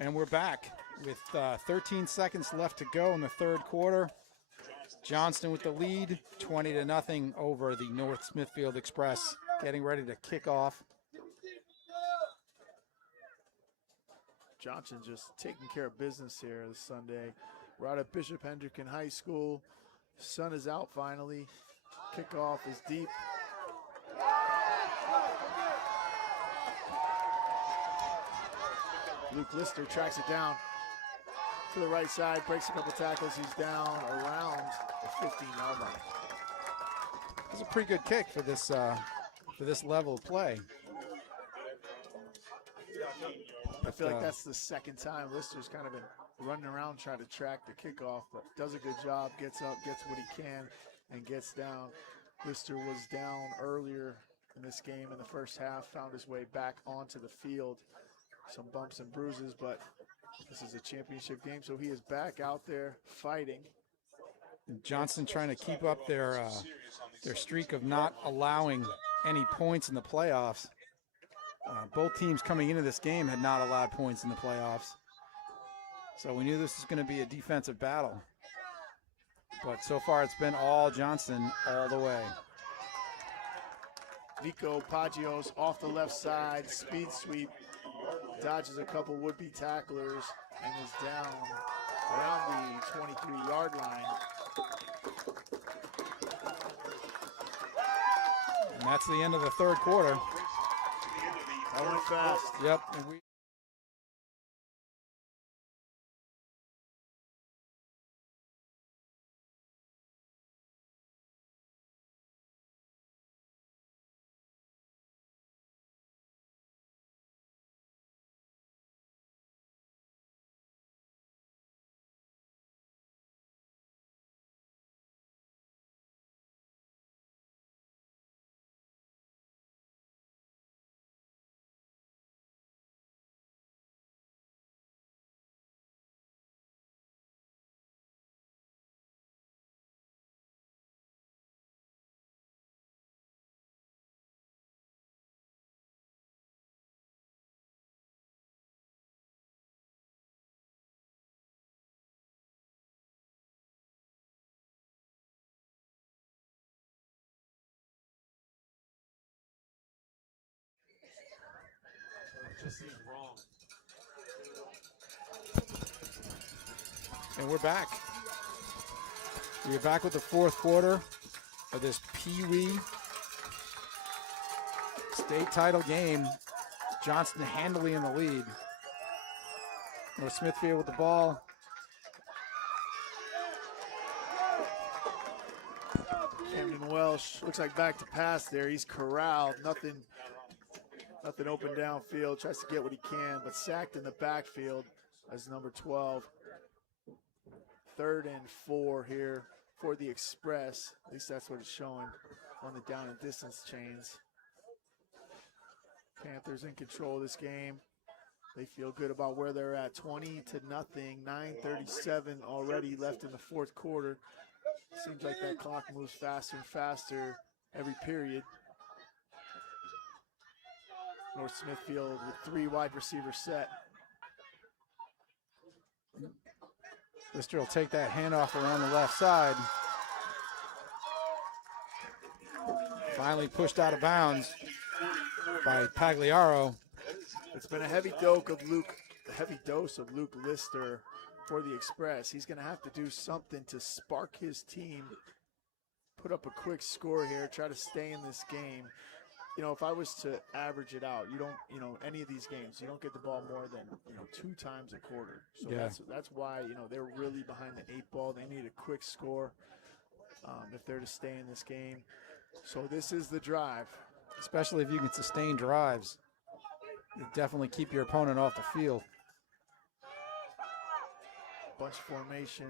And we're back with 13 seconds left to go in the third quarter. Johnston with the lead, 20-0 over the North Smithfield Express, getting ready to kick off. Johnston just taking care of business here this Sunday. We're out at Bishop Hendricken High School. Sun is out finally. Kickoff is deep. Luke Lister tracks it down to the right side, breaks a couple tackles. He's down around the 15-yard line. It's a pretty good kick for this level of play. I feel like that's the second time Lister's kind of been running around trying to track the kickoff, but does a good job, gets up, gets what he can, and gets down. Lister was down earlier in this game in the first half, found his way back onto the field. Some bumps and bruises, but this is a championship game, so he is back out there fighting. Johnston trying to keep up their streak of not allowing any points in the playoffs. Both teams coming into this game had not allowed points in the playoffs. So we knew this was going to be a defensive battle. But so far it's been all Johnston all the way. Nico Pagios off the left side, speed sweep, dodges a couple would-be tacklers and is down around the 23-yard line. And that's the end of the third quarter. That went fast. Yep. And we just seems wrong. And we're back. We're back with the fourth quarter of this Peewee state title game. Johnston handily in the lead. North Smithfield with the ball. Camden Welsh looks like back to pass there. He's corralled. Nothing open downfield. Tries to get what he can, but sacked in the backfield as number 12. 3rd and 4 here for the Express. At least that's what it's showing on the down and distance chains. Panthers in control of this game. They feel good about where they're at. 20-0. 9:37 already left in the fourth quarter. Seems like that clock moves faster and faster every period. North Smithfield with 3 wide receivers set. Lister will take that handoff around the left side. Finally pushed out of bounds by Pagliaro. It's been a heavy dose of Luke Lister for the Express. He's going to have to do something to spark his team, put up a quick score here, try to stay in this game. You know, if I was to average it out, any of these games, you don't get the ball more than, 2 times a quarter. So yeah. That's why, they're really behind the 8 ball. They need a quick score if they're to stay in this game. So this is the drive. Especially if you can sustain drives. You definitely keep your opponent off the field. Bunch formation.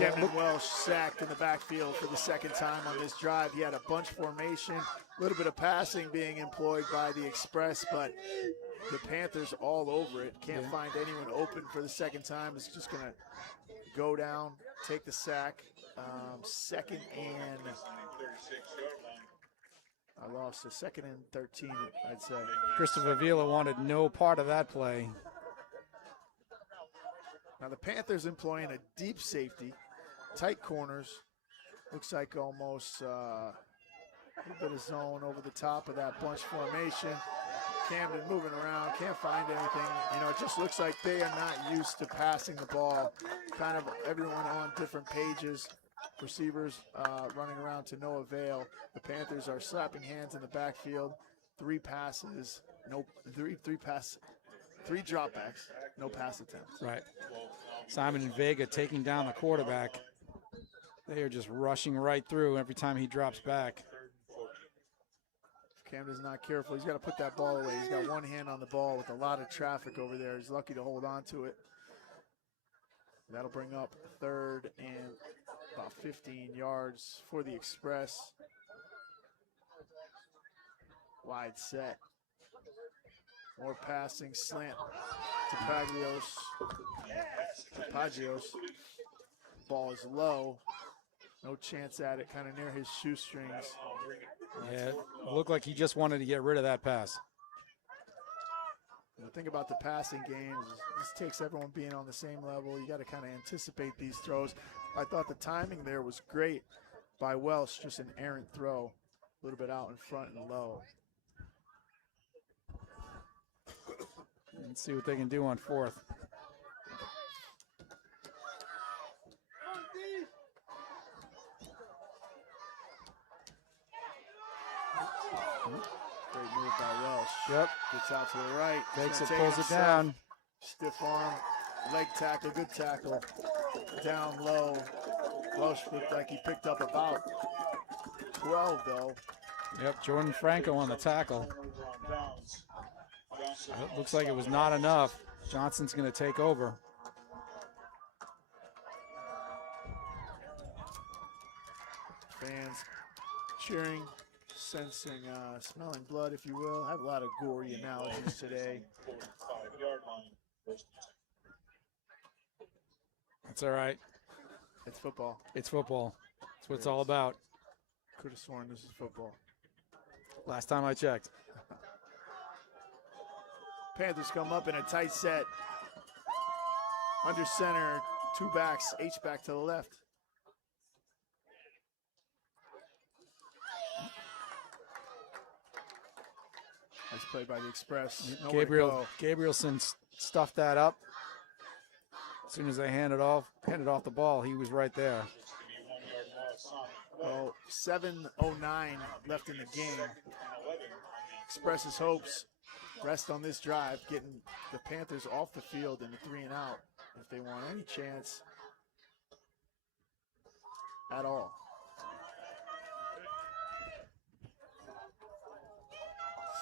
Camden Welsh sacked in the backfield for the second time on this drive. He had a bunch formation, a little bit of passing being employed by the Express, but the Panthers all over it. Can't find anyone open for the second time. It's just going to go down, take the sack. Second and I lost a 2nd and 13, I'd say. Christopher Vila wanted no part of that play. Now the Panthers employing a deep safety, tight corners. Looks like almost a little bit of zone over the top of that bunch formation. Camden moving around, can't find anything. You know, it just looks like they are not used to passing the ball. Kind of everyone on different pages. Receivers running around to no avail. The Panthers are slapping hands in the backfield. 3 passes, three dropbacks, no pass attempts. Right. Simon and Vega taking down the quarterback. They are just rushing right through every time he drops back. If Camden's not careful, he's got to put that ball away. He's got one hand on the ball with a lot of traffic over there. He's lucky to hold on to it. That'll bring up 3rd and about 15 yards for the Xpress. Wide set. More passing, slant to Pagios. Ball is low. No chance at it, kind of near his shoestrings. Yeah, it looked like he just wanted to get rid of that pass. The thing about the passing game is this takes everyone being on the same level. You got to kind of anticipate these throws. I thought the timing there was great by Welsh, just an errant throw, a little bit out in front and low. Let's see what they can do on 4th. Great move by Welsh. Yep. Gets out to the right. Takes it, pulls it down. Stiff arm, leg tackle, good tackle. Down low. Welsh looked like he picked up about 12 though. Yep, Jordan Franco on the tackle. It looks like it was not enough. Johnston's going to take over. Fans cheering, sensing, smelling blood, if you will. I have a lot of gory analogies today. That's all right. It's football. It's football. That's what it's all about. Could have sworn this is football. Last time I checked. Panthers come up in a tight set. Under center, 2 backs, H-back to the left. Nice play by the Xpress. Gabrielson stuffed that up. As soon as they handed off the ball, he was right there. Well, 7:09 left in the game. Xpress's hopes rest on this drive, getting the Panthers off the field in the 3 and out if they want any chance at all.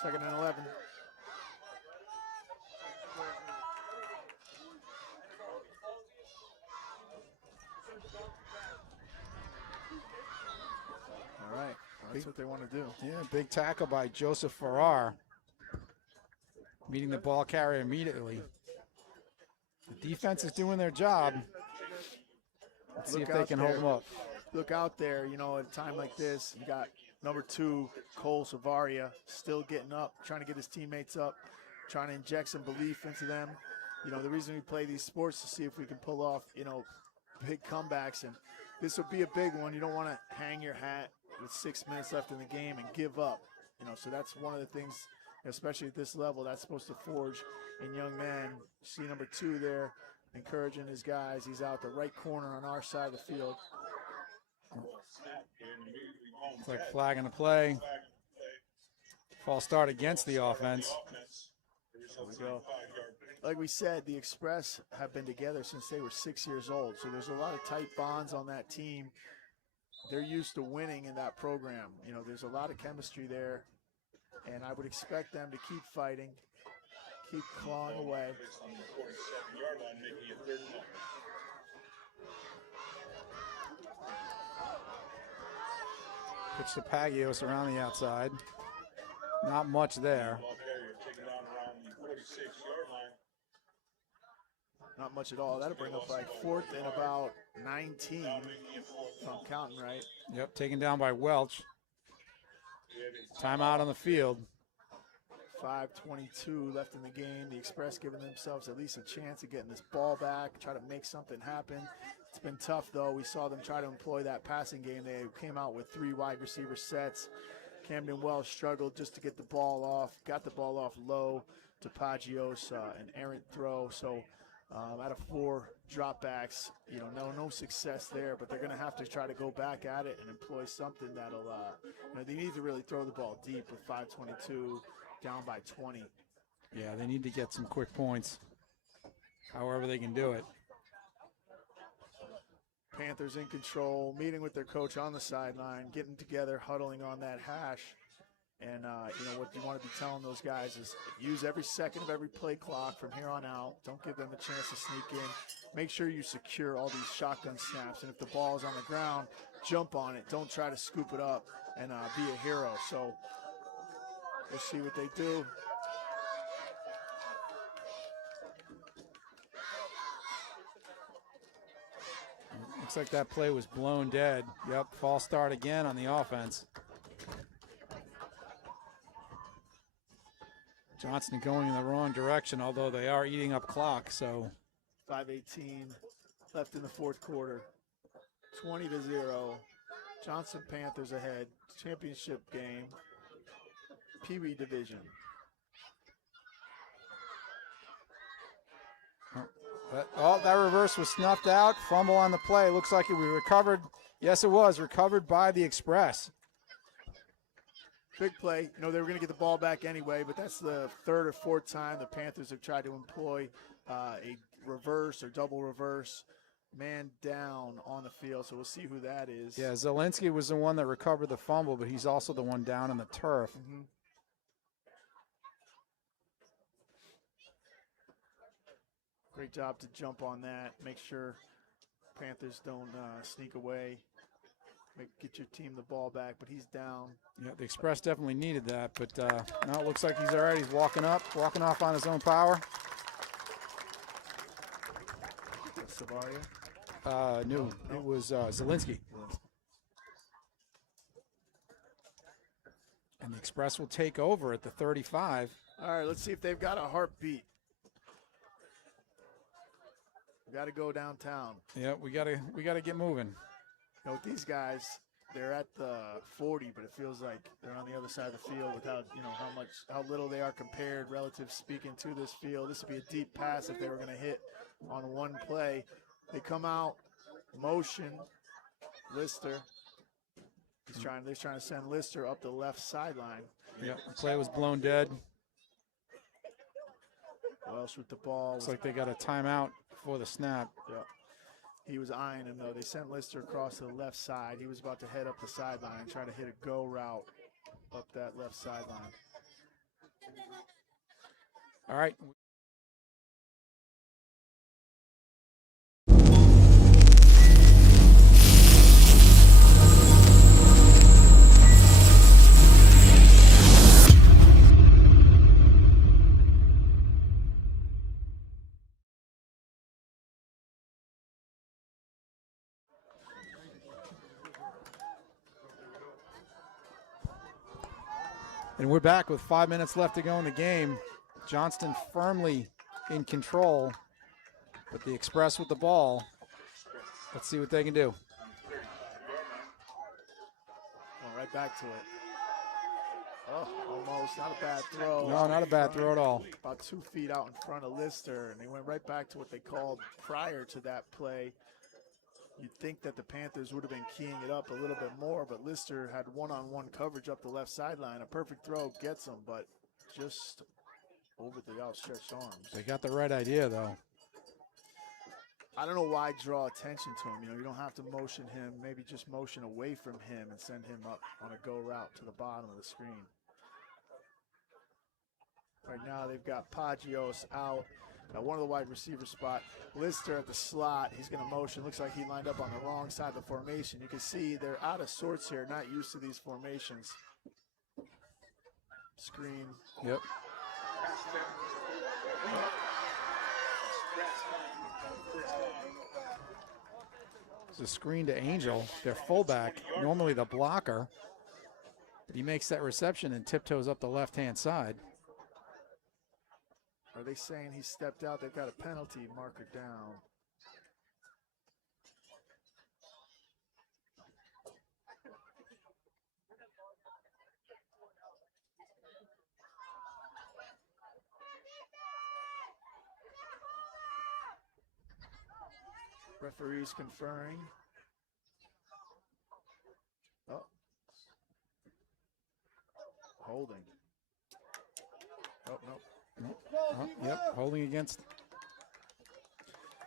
Second and 11. All right, that's what they want to do. Yeah, big tackle by Joseph Farrar. Meeting the ball carrier immediately. The defense is doing their job. Let's see if they can hold them up. Look out there, you know, at a time like this, you got number 2, Cole Savaria, still getting up, trying to get his teammates up, trying to inject some belief into them. You know, the reason we play these sports is to see if we can pull off, you know, big comebacks, and this will be a big one. You don't want to hang your hat with 6 minutes left in the game and give up. You know, so that's one of the things, especially at this level, that's supposed to forge in young men. See number 2 there, encouraging his guys. He's out the right corner on our side of the field. It's like flagging the play. False start against the offense. There we go. Like we said, the Xpress have been together since they were 6 years old, so there's a lot of tight bonds on that team. They're used to winning in that program. You know, there's a lot of chemistry there, and I would expect them to keep fighting, keep clawing away. Pitch to Pagios around the outside. Not much there. Not much at all. That'll bring up like 4th and about 19, if I'm counting right. Yep, taken down by Welch. Timeout on the field. 5:22 left in the game. The Express giving themselves at least a chance of getting this ball back, try to make something happen. It's been tough, though. We saw them try to employ that passing game. They came out with 3 wide receiver sets. Camden Wells struggled just to get the ball off, got the ball off low to Pagios, an errant throw. So out of 4 dropbacks, no success there, but they're going to have to try to go back at it and employ something that'll, they need to really throw the ball deep with 5:22 down by 20. Yeah, they need to get some quick points, however they can do it. Panthers in control, meeting with their coach on the sideline, getting together, huddling on that hash. And, what you want to be telling those guys is use every second of every play clock from here on out. Don't give them a chance to sneak in. Make sure you secure all these shotgun snaps. And if the ball is on the ground, jump on it. Don't try to scoop it up and be a hero. So we'll see what they do. Looks like that play was blown dead. Yep, false start again on the offense. Johnston going in the wrong direction, although they are eating up clock, so. 5:18 left in the 4th quarter. 20-0. Johnston Panthers ahead. Championship game. Pee-wee division. That reverse was snuffed out. Fumble on the play. Looks like it was recovered. Yes, it was recovered by the Express. Big play. They were going to get the ball back anyway, but that's the 3rd or 4th time the Panthers have tried to employ a reverse or double reverse, man down on the field. So we'll see who that is. Yeah, Zielinski was the one that recovered the fumble, but he's also the one down on the turf. Mm-hmm. Great job to jump on that. Make sure Panthers don't sneak away. Get your team the ball back, but he's down. Yeah, the Express definitely needed that, but now it looks like he's all right. He's walking off on his own power. Savaria? No, it was Zielinski. And the Express will take over at the 35. All right, let's see if they've got a heartbeat. We got to go downtown. Yeah, we gotta get moving. With these guys, they're at the 40, but it feels like they're on the other side of the field with how little they are compared, relative speaking, to this field. This would be a deep pass if they were going to hit on one play. They come out, motion, Lister. They're trying to send Lister up the left sideline. Yeah, the play was blown dead. Welsh with the ball. Looks like they got a timeout before the snap. Yeah. He was eyeing him, though. They sent Lister across to the left side. He was about to head up the sideline and try to hit a go route up that left sideline. All right. And we're back with 5 minutes left to go in the game. Johnston firmly in control, but the Express with the ball. Let's see what they can do. Going right back to it. Oh, almost. Not a bad throw. No, not a bad throw at all. About 2 feet out in front of Lister, and they went right back to what they called prior to that play. You'd think that the Panthers would have been keying it up a little bit more, but Lister had one-on-one coverage up the left sideline. A perfect throw gets him, but just over the outstretched arms. They got the right idea, though. I don't know why draw attention to him. You don't have to motion him. Maybe just motion away from him and send him up on a go route to the bottom of the screen. Right now they've got Pagios out. Got one of the wide receiver spot. Lister at the slot. He's going to motion. Looks like he lined up on the wrong side of the formation. You can see they're out of sorts here, not used to these formations. Screen. Yep. It's a screen to Angel, their fullback, normally the blocker. But he makes that reception and tiptoes up the left-hand side. Are they saying he stepped out? They've got a penalty marker down. Referees conferring. Oh. Holding. Oh, no. Oh, yep, holding against.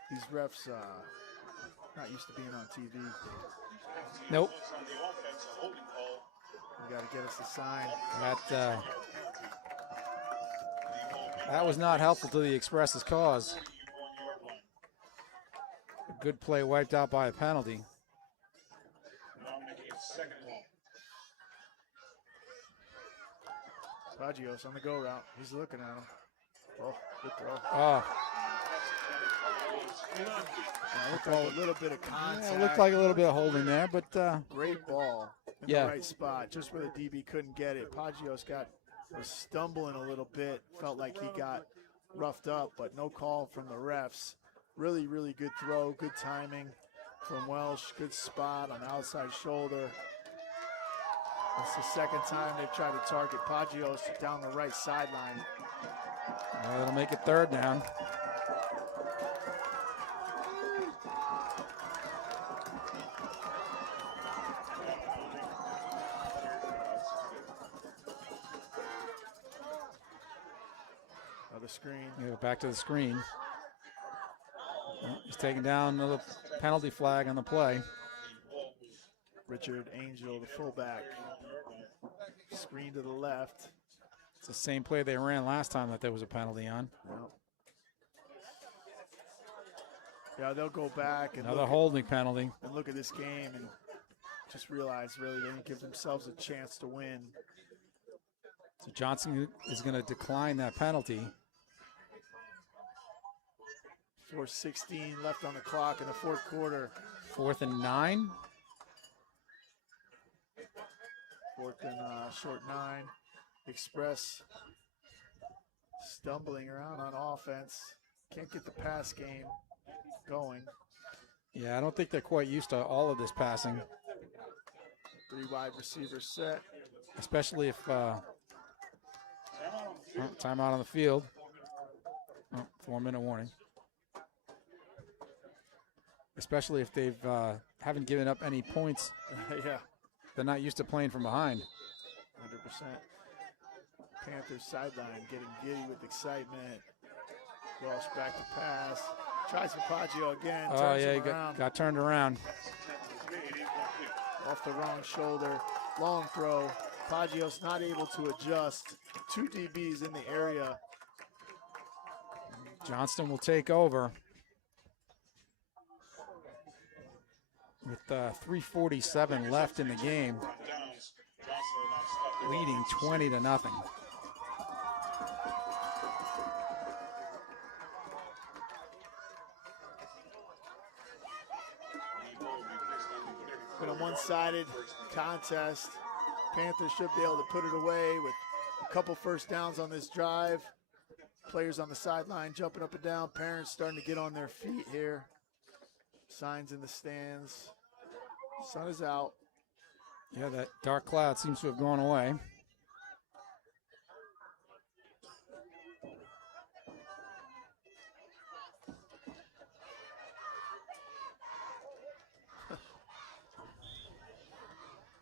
These refs not used to being on TV. Nope. You got to get us a sign. That was not helpful to the Xpress's cause. A good play wiped out by a penalty. Pagios on the go route. He's looking at him. Oh, good throw. Oh. Looked like a little bit of contact. Yeah, it looked like a little bit of holding there, but great ball in the right spot, just where the DB couldn't get it. Pagios was stumbling a little bit, felt like he got roughed up, but no call from the refs. Really, really good throw, good timing from Welsh, good spot on the outside shoulder. It's the second time they've tried to target Pagios down the right sideline. Well, that'll make it third down. Another screen. Yeah, back to the screen. He's taking down another penalty flag on the play. Richard Angel, the fullback. Screen to the left. It's the same play they ran last time that there was a penalty on. Yep. Yeah, they'll go back and another holding penalty. And look at this game and just realize really they didn't give themselves a chance to win. So Johnston is going to decline that penalty. 4:16 left on the clock in the fourth quarter. 4th and 9. 4th and short 9. Xpress stumbling around on offense. Can't get the pass game going. Yeah, I don't think they're quite used to all of this passing. 3 wide receivers set. Especially if timeout on the field. 4-minute warning. Especially if they've haven't given up any points. Yeah. They're not used to playing from behind. 100%. Panthers sideline getting giddy with excitement. Welsh back to pass. Tries for Paggio again. Oh, yeah, he got turned around. Off the wrong shoulder. Long throw. Paggio's not able to adjust. 2 DBs in the area. Johnston will take over. With 3:47 left in the game, leading 20-0. Been a one-sided contest. Panthers should be able to put it away with a couple first downs on this drive. Players on the sideline jumping up and down. Parents starting to get on their feet here. Signs in the stands. Sun is out. Yeah, that dark cloud seems to have gone away.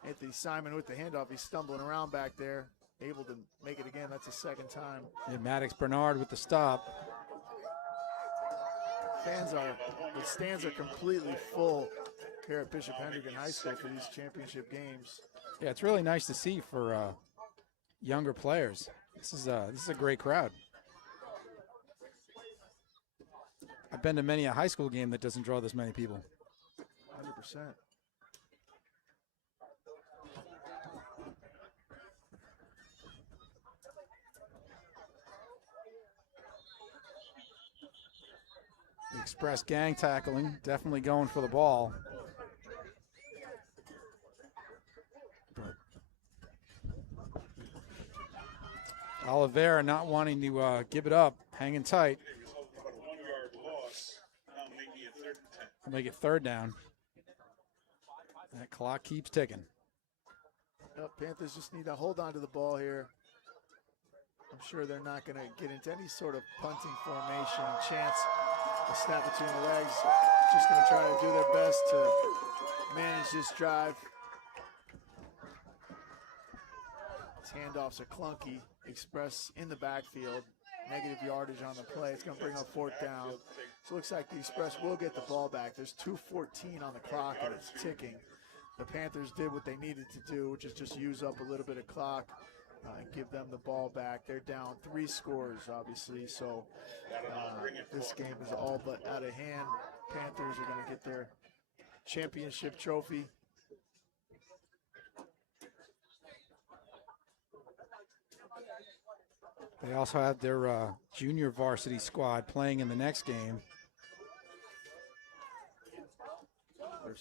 Anthony Simon with the handoff. He's stumbling around back there. Able to make it again. That's the second time. Yeah, Maddox Bernard with the stop. The stands are completely full here at Bishop Hendricken High School for these championship games. Yeah, it's really nice to see for younger players. This is a great crowd. I've been to many a high school game that doesn't draw this many people. 100%. The Express gang tackling, definitely going for the ball. But Oliveira not wanting to give it up, hanging tight. I'll make it 3rd down. That clock keeps ticking. Yep, Panthers just need to hold on to the ball here. I'm sure they're not going to get into any sort of punting formation and chance a snap between the legs. Just going to try to do their best to manage this drive. These handoffs are clunky. Express in the backfield. Negative yardage on the play. It's going to bring up 4th down. So it looks like the Express will get the ball back. There's 2:14 on the clock and it's ticking. The Panthers did what they needed to do, which is just use up a little bit of clock and give them the ball back. They're down 3 scores, obviously, so this game is all but out of hand. Panthers are going to get their championship trophy. They also have their junior varsity squad playing in the next game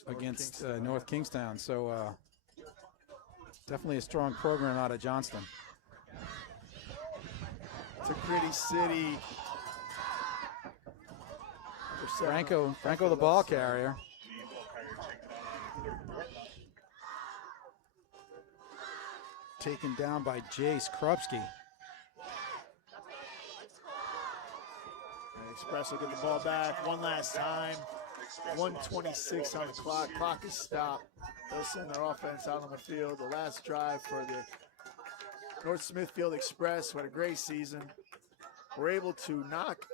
against North Kingstown. So definitely a strong program out of Johnston. It's a gritty city. Franco the ball carrier. Taken down by Jace Krupski. Express will get the ball back one last time. 1:26 on the clock. Clock is stopped. They'll send their offense out on the field. The last drive for the North Smithfield Express. What a great season. We're able to knock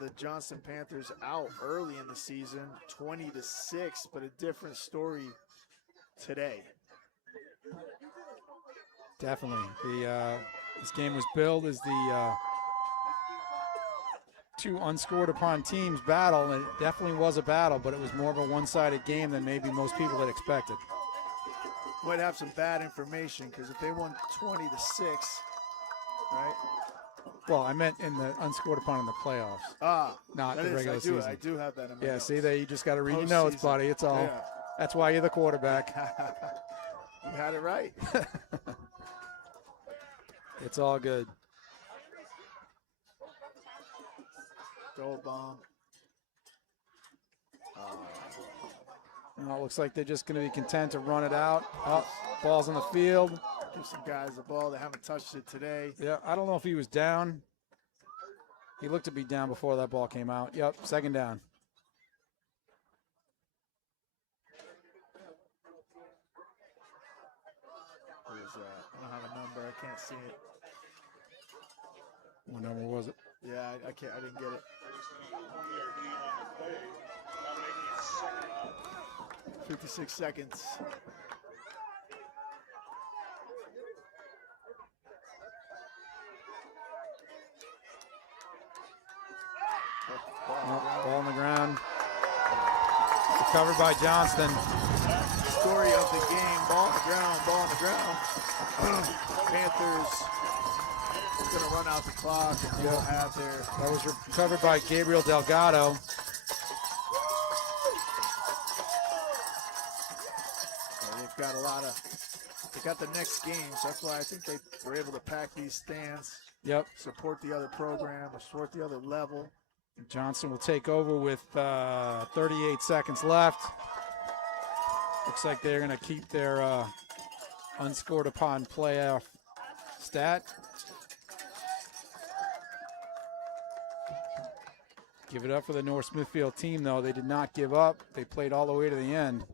the Johnston Panthers out early in the season, 20-6, but a different story today. Definitely. This game was billed as the two unscored upon teams battle, and it definitely was a battle, but it was more of a one-sided game than maybe most people had expected. Might have some bad information because if they won 20-6, right? Well, I meant in the unscored upon in the playoffs. Not the regular season. I do have that in my Yeah, notes. see there, you just got to read your notes, buddy. It's all. Yeah. That's why you're the quarterback. You had it right. It's all good. Throw a bomb. Well, it looks like they're just going to be content to run it out. Oh, ball's on the field. Give some guys the ball. They haven't touched it today. Yeah, I don't know if he was down. He looked to be down before that ball came out. Yep, 2nd down. What is that? I don't have a number. I can't see it. What number was it? Yeah, I can't. I didn't get it. 56 seconds. Ball on the ground. Recovered by Johnston. Story of the game. Ball on the ground. Ball on the ground. Panthers going to run out the clock. And they'll have their. That was recovered by Gabriel Delgado. They've got a lot of. They got the next game, so that's why I think they were able to pack these stands. Yep. Support the other program, or support the other level. Johnston will take over with 38 seconds left. Looks like they're going to keep their unscored upon playoff stat. Give it up for the North Smithfield team, though. They did not give up. They played all the way to the end.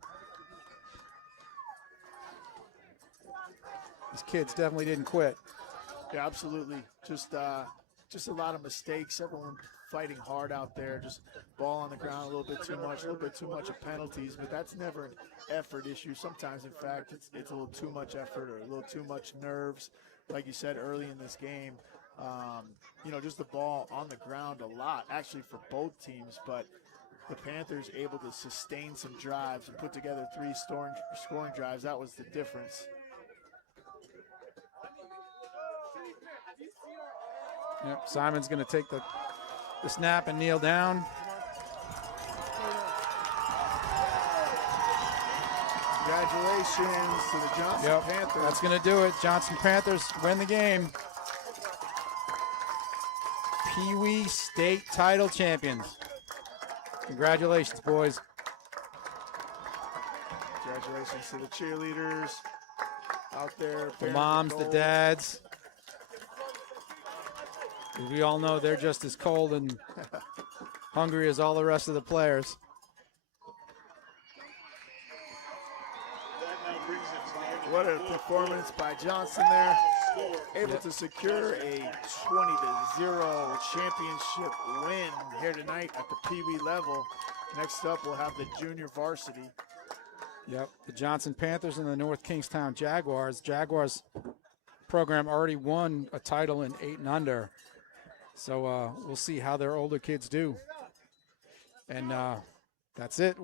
These kids definitely didn't quit. Yeah, absolutely. Just a lot of mistakes. Everyone fighting hard out there. Just ball on the ground a little bit too much of penalties. But that's never an effort issue. Sometimes, in fact, it's a little too much effort or a little too much nerves. Like you said early in this game, just the ball on the ground a lot, actually, for both teams. But the Panthers able to sustain some drives and put together 3 scoring drives. That was the difference. Yep, Simon's going to take the snap and kneel down. Congratulations to the Johnston Panthers. That's going to do it. Johnston Panthers win the game. Pee-wee state title champions. Congratulations, boys. Congratulations to the cheerleaders out there. The moms, the dads. As we all know, they're just as cold and hungry as all the rest of the players. What a performance by Johnston there. Able to secure a 20-0 championship win here tonight at the Pee Wee level. Next up, we'll have the junior varsity. Yep, the Johnston Panthers and the North Kingstown Jaguars. Jaguars program already won a title in 8 and under. So we'll see how their older kids do. And that's it.